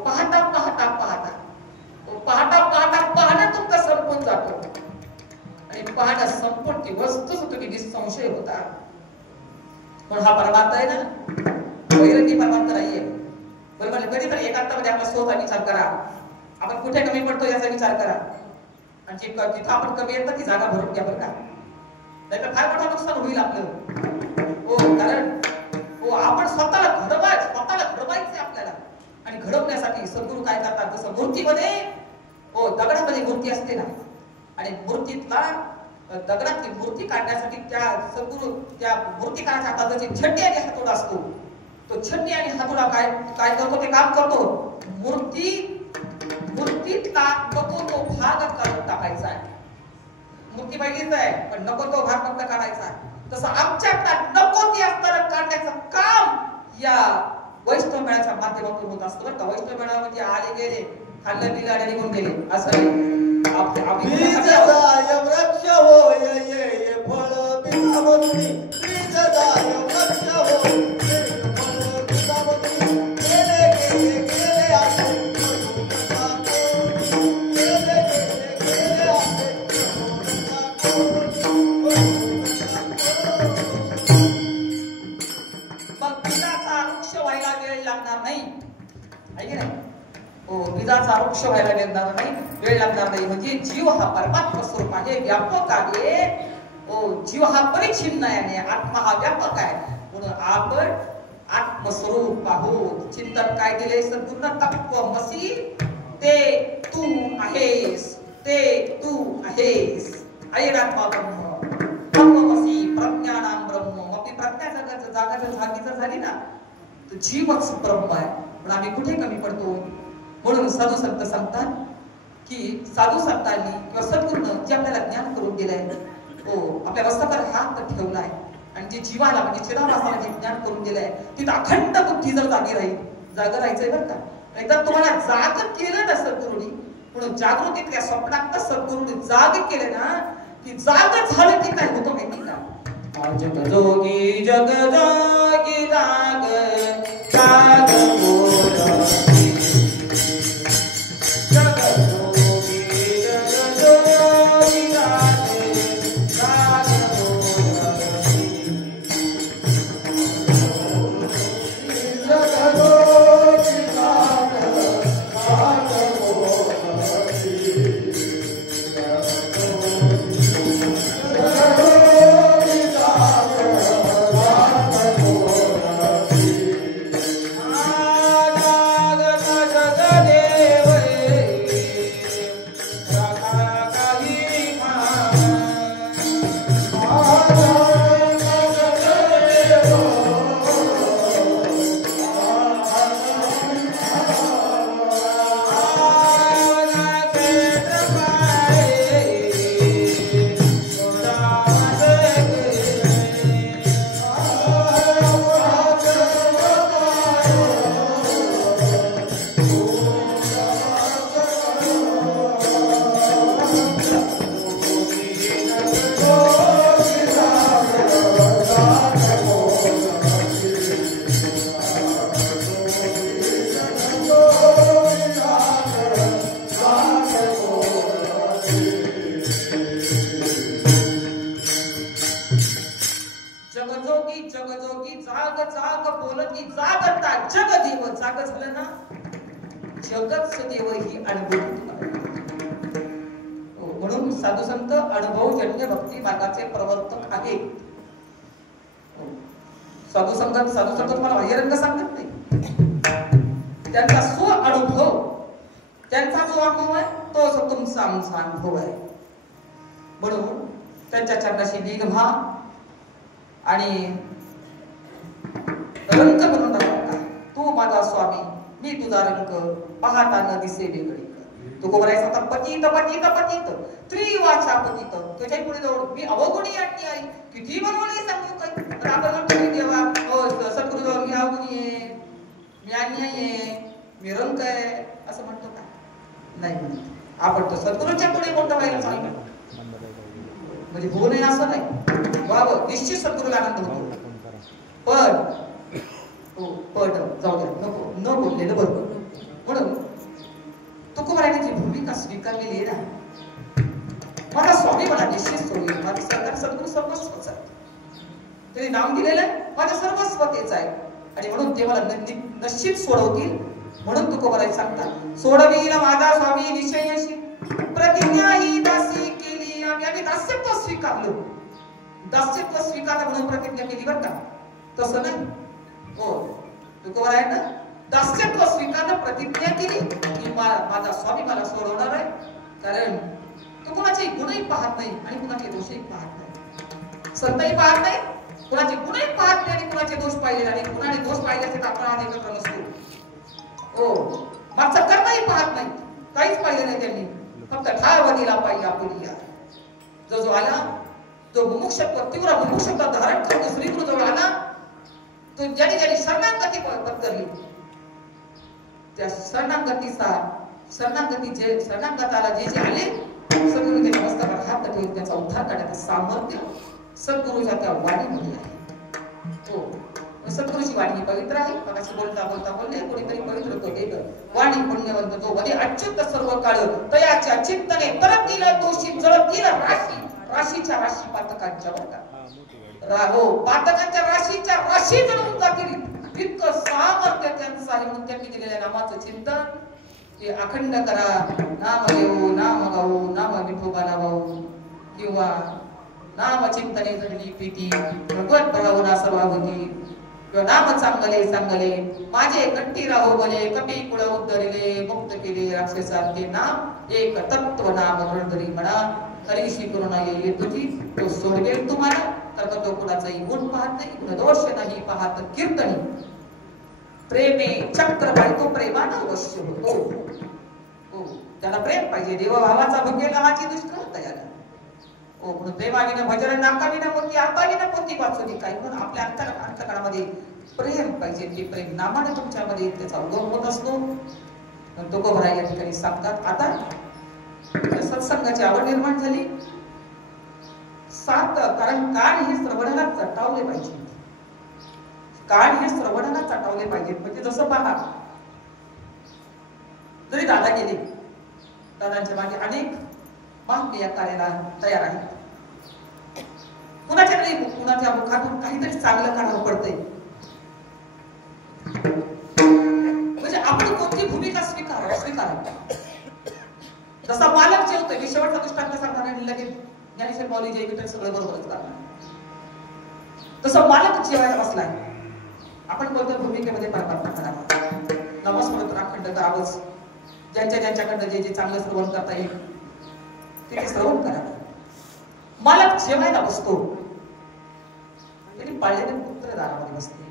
पाहता पाहता पाहता पाहता पाहता पाहणं तुमचं संपून जातो, आणि पाहणं संपून ती वस्तूच तुम्ही निसंशय होता. पण हा परमार्थ आहे ना, वैरंगी परमार्थ नाहीये. बरोबर, कधीतरी एकांतामध्ये आपला स्वतः विचार करा, आपण कुठे कमी पडतो याचा विचार करा, आणि जिथं आपण कमी येतं ती जागा भरून घ्या बरं का, नाहीतर फार मोठं नुकसान होईल आपलं. कारण आपण स्वतःला घडवायचं आपल्याला, आणि घडवण्यासाठी सद्गुरू काय करतात, जसं मूर्तीमध्ये दगडामध्ये मूर्ती असते ना, आणि मूर्तीतला दगडातली मूर्ती काढण्यासाठी त्या सद्गुरू त्या मूर्तिकाराच्या हातात जी छड्डी आणि हातोडा असतो, तो छड्डी आणि हातोडा काय करतो, ते काम करतो. मूर्तीतला नको तो भाग काढून टाकायचा आहे. मूर्ती पाहिजेच आहे, पण नको तो भाग फक्त काढायचा. तसं आमच्यात नको ते असणारं काढण्याचं काम या वैष्णव मेळ्याच्या माध्यमातून होत असतं बरं का. वैष्णव मेळा म्हणजे आले गेले खाल्लं पिलं आणि निघून गेले असं नाही. बीजदाय वृक्ष होय ये फळ पिकावरी बीजदाय वृक्ष होय ये फळ पिकावरी गेले गेले गेले आहे गेले गेले गेले आहे मग पिजाचा वृक्ष व्हायला वेळ लागणार नाही आहे की नाही. हो पिजाचा वृक्ष व्हायला वेळ लागणार नाही म्हणजे जीव हा परमात्मा स्वरूप आहे, व्यापक आहे. हो जीव हा परिच्छिन्न आहे, आत्मा हा व्यापक आहे. म्हणून आपण आत्मस्वरूप आहोत. चिंतन काय दिले सद्गुण तत्वमसी ते तू आहेस, ते तू आहेस. ऐरात्मा ब्रह्म तत्वमसी प्रज्ञानाम ब्रह्म. आपली प्रज्ञा जागीच झाली ना तर जीवच ब्रह्म आहे. पण आम्ही कुठे कमी पडतो. म्हणून साधू संत सांगतात की साधू संतांनी किंवा सद्गुरूंनी जे आपल्याला ज्ञान करून दिलंय, हो आपल्या वस्तावर हात ठेवलाय आणि जे जीवाला म्हणजे चिदाभासाला जे ज्ञान करून दिलंय तिथं अखंड बुद्धी जर जागी राहील, जाग राहायचंय बरं का. एकदा तुम्हाला जाग केलं ना सद्गुरूंनी, म्हणून जागृतीतल्या स्वप्नात सद्गुरूंनी जाग केले ना की जाग झालं की काय होतं माहिती का. जग जोगी जग जोगी जाग जाग साधू संत तुम्हाला बाह्यरंग सांगत नाही. त्यांचा स्व अनुभव, त्यांचा जो अनुभव आहे तो तुमचा आमचा अनुभव आहे. म्हणून त्यांच्या चरणाशी लीन व्हा आणि रंग म्हणून नका. तू माझा स्वामी मी तुझा रंग पाहता न दिसे वेगळी. तू कोबरायचा आता पतित पतित पतित त्रिवाचा पतित. तुझ्या पुढे जाऊन मी अवगुणी आणि आई किती बनवले सांगू काय. पण आपण म्हणतो देवा सद्गुरु जाऊन मी अवगुणी आहे, मी अन्याय आहे, मी रंग आहे असं म्हणतो का. नाही म्हणत आपण तर सद्गुरूच्या पुढे मोठं व्हायला सांगितलं म्हणजे हो नाही असं नाही. व्हावं निश्चित सद्गुरूला आनंद होतो. पण जाऊ द्या नको न बोललेलं बरोबर. म्हणून तुकोबारायांची भूमिका स्वीकारलेली आहे ना. माझा स्वामी मला निश्चित सोडली, माझं सरकार सद्गुरू सर्वस्वच आहे. त्यांनी नाम दिलेलं माझं सर्वस्व तेच आहे आणि म्हणून ते मला निश्चित सोडवतील. म्हणून तुकोबाराय सांगतात सोडवील माझा स्वामी निश्चयशी प्रतिज्ञा ही दासी केली. आम्ही दास्यत्व स्वीकारलं. दास्यत्व स्वीकारलं म्हणून प्रतिज्ञा केली बरं का, तसं नाही. हो तुकोबारायांना दास्यत्व स्वीकारलं, प्रतिज्ञा केली की माझा स्वामी मला सोडवणार आहे. कारण तो कुणाचे गुणही पाहत नाही आणि कुणाचे दोषही पाहत नाही. संतही पाहत नाही, कुणाचे गुणही पाहत नाही आणि कुणाचे दोष पाहिले नाही. कुणाने दोष पाहिले तर आपण एकत्र नसतो. हो मागचं कर्मही पाहत नाही, काहीच पाहिलं नाही त्यांनी. फक्त ठावणीला पाहिजे आपण या. जो आला तो मुमुक्षत्व तीव्र मुमुक्षत्व धारण करून श्रीगुरु जवळ आला, तो ज्याने शरणागती पत्करली त्या शरणागतीचा शरणागताला जे जे आले सद्गुरू त्याच्या मस्तकावर हात ठेवून त्याचा उद्धार करण्याचं सामर्थ्य सद्गुरूच्या त्या वाणीमध्ये आहे. हो, सद्गुरूची वाणी पवित्र आहे. मगाशी बोलता बोलता बोलले कोणीतरी पवित्र तो देव वाणी पुण्यवंत तो वदे अच्युत सर्व काळ तयाच्या चिंतने तरतील दोषी जळतील राशीच्या राशी पातकांच्या वर्गात हो पातकांच्या राशीच्या राशी जळून जातील. इतकं सामर्थ्य त्यांचं आहे म्हणून त्यांनी केलेल्या नामाचं चिंतन हे अखंड करा. नाम घेऊ नाम गाऊ नाम विठोबा नावाऊ किंवा नाम चिंतने जडली प्रीती भगवत भावना सर्वावती किंवा नाम चांगले माझे कंठी राहो बले कपी कुळ उद्धरिले मुक्त केले राक्षसांचे नाम एक तत्व नाम हळदरी म्हणा हरीशी करुणा येईल तुझी तो सोडवेल तुम्हाला. तर तो कुणाचाही गुण पाहत नाही गुणदोष नाही पाहत कीर्तनी प्रेमे चक्र बायको प्रेमानं वश्य होतो. हो त्याला प्रेम पाहिजे. देवभावाचा भुकेला हाची दुष्ट तयार हो म्हणून प्रेमाविना भजन नाकाविना मोठी आताविना पोती वाचवली काही म्हणून आपल्या अंतःकरणामध्ये प्रेम पाहिजे. ते प्रेम नामाने तुमच्यामध्ये त्याचा उगम होत असतो. तुकोबराय या ठिकाणी सांगतात आता सत्संगाची आवड निर्माण झाली 7 कारण कान हे श्रवणाला चटावले पाहिजे. कान हे श्रवणाला चटावले पाहिजे. म्हणजे जसं पहा जरी दादा गेले दादांच्या मागे अनेक महान या कार्याला तयार आहेत. कुणाच्या मुखातून काहीतरी चांगलं काढावं पडतंय. म्हणजे आपण कोणती भूमिका स्वीकारावी. जसा मालक जेवतोय मी शेवटचा दृष्टांत सांगणार आणि लगेच ज्ञानेश्वर माऊली जय विठ्ठल सगळं बरोबरच करणार. तसं मालक जेवायला बसलाय आपण कोणत्या भूमिकेमध्ये परमात्मा करावा. नमस्कार अखंड करावंच. ज्यांच्याकडनं जे चांगलं श्रवण करता येईल ते श्रवण करावं. मालक जेवायला बसतो त्यांनी पाळलेले पुत्र दारामध्ये बसते.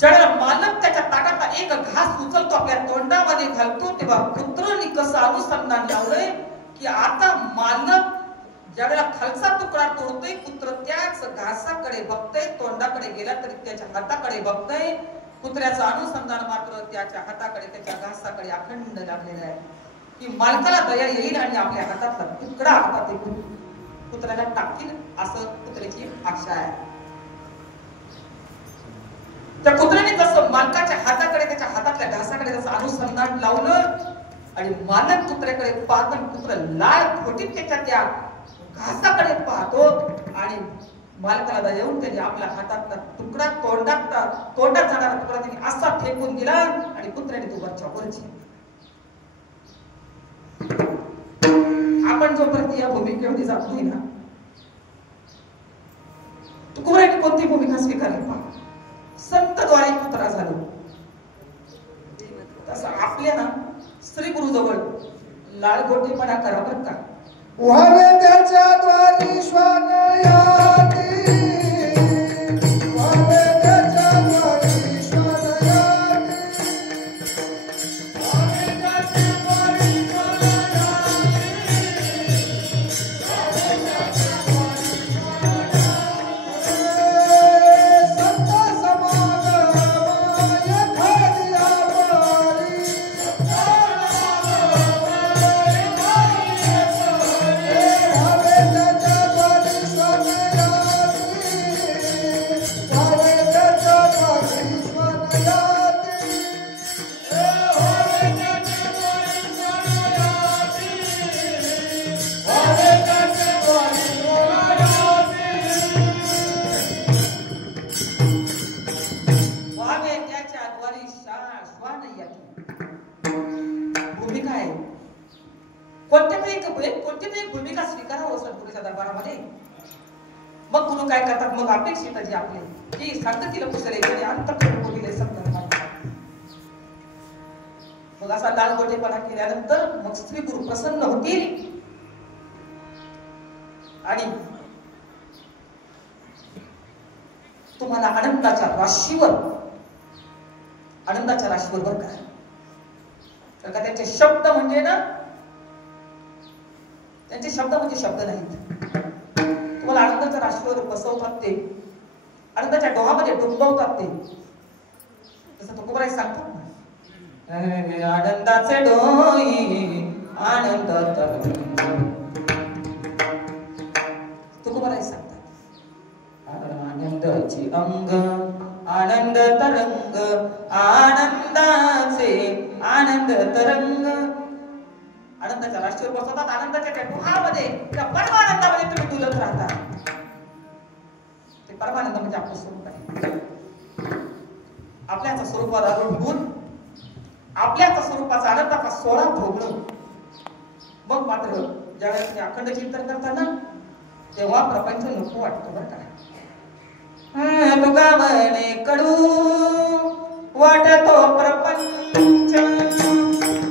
ज्यावेळेला मालक त्याच्या ताटातला एक घास उचलतो आपल्या तोंडामध्ये घालतो तेव्हा पुत्रांनी कसं अनुसंधान लावलंय की आता मालक ज्यावेळेला खालचा तुकडा तोडतोय पुत्र त्याच घासाकडे बघतोय. तोंडाकडे गेला तरी त्याच्या हाताकडे बघतोय. पुत्राचं अनुसंधान मात्र त्याच्या हाताकडे त्याच्या घासाकडे अखंड लागलेलं आहे की मालकाला दया येईल आणि आपल्या हातातला तुकडा हातात पुत्राला टाकतील असं पुत्राची आशा आहे. त्या पुत्राने जसं मालकाच्या हाताकडे त्याच्या हातातल्या घासाकडे जसं अनुसंधान लावलं आणि मालक पुत्राकडे पाहत पुत्र लाळ खोटीत त्याच्या त्या घासाकडे पाहतो आणि मालकाला दया येऊन त्याने आपल्या हातातला तुकडा तोंडात जाणारा तुकडा त्याने असा फेकून दिला आणि पुत्राने तो वरच्या वरची. आपण जोपर्यंत या भूमिकेमध्ये जात नाही ना तुकोबरायांनी कोणती भूमिका स्वीकारली पहा. संतद्वारे पुत्रा झालो तसं आपल्या ना श्री गुरु जवळ लाळगोटेपणा करा बरं का. व्हावे त्याच्या द्वारी श्वान याती व्हावे त्याच्या द्वारी श्वान याती व्हावे त्याच्या द्वारी श्वान कोणतीतरी भूमिका स्वीकारावं सद्गुरूच्या दरबारामध्ये. मग गुरु काय करतात मग अपेक्षित जी आपले की संगतीला पुसले आणि अंतःकरण बोलिले संत. मग असा लालगोटेपणा केल्यानंतर मग श्री गुरु प्रसन्न होतील आणि तुम्हाला आनंदाच्या राशीवर बर का. तर का त्यांचे शब्द म्हणजे ना त्यांचे शब्द म्हणजे शब्द नाहीत. तुम्हाला आनंदाच्या राशीवर बसवतात ते आनंदाच्या डोहामध्ये डुंबवतात ते. तसं तुकोबाराय सांगतात ना, आनंदाचे डोई आनंद तरंग. तुकोबाराय सांगतात आनंदाची अंग आनंद तरंग आनंदाचे आनंद तरंग. आनंदाच्या राष्ट्रीय बसवतात आनंदाच्या त्या डोहामध्ये त्या परमानंदामध्ये तुम्ही डुलत राहता. ते परमानंद म्हणजे आपलं स्वरूप आहे. आपल्याच्या स्वरूपात आढळून आपल्याच्या स्वरूपाचा आनंदाचा सोळा भोगणं. मग मात्र ज्यावेळेस तुम्ही अखंड चिंतन करता ना तेव्हा प्रपंच नको वाटतो बरं का. तुका म्हणे कडू वाटतो प्रपंच.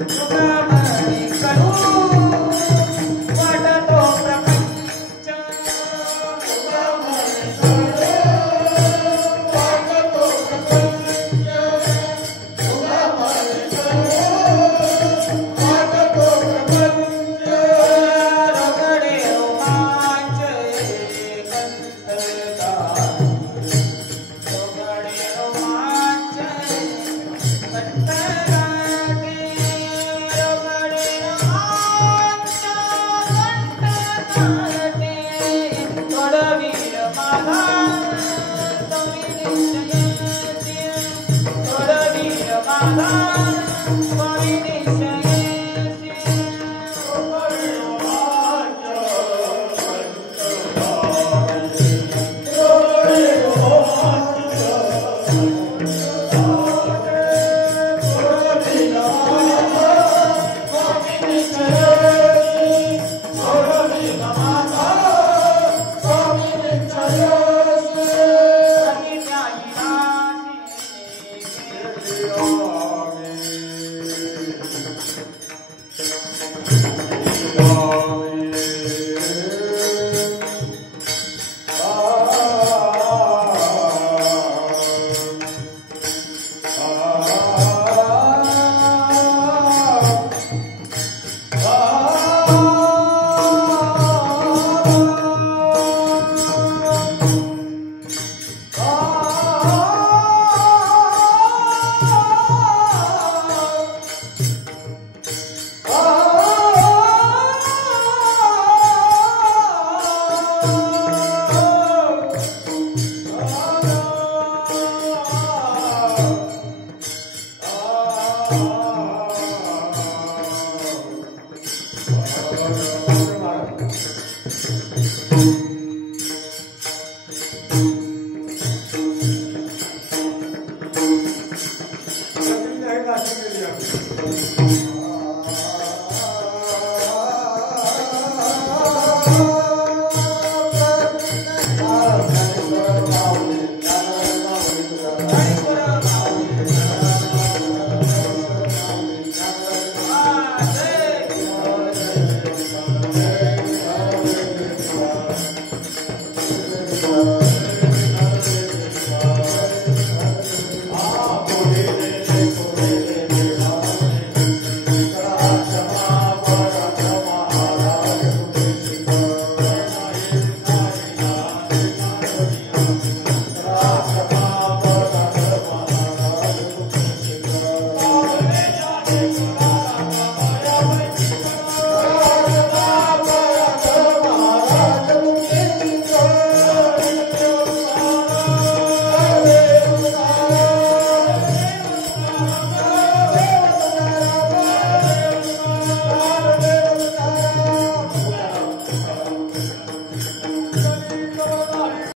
तुका म्हणे कडू वाटतो प्रपंच. तुका म्हणे कडू वाटतो प्रपंच. तुका म्हणे कडू वाटतो प्रपंच. रगडे रोमांच कंठता. आहे का अशी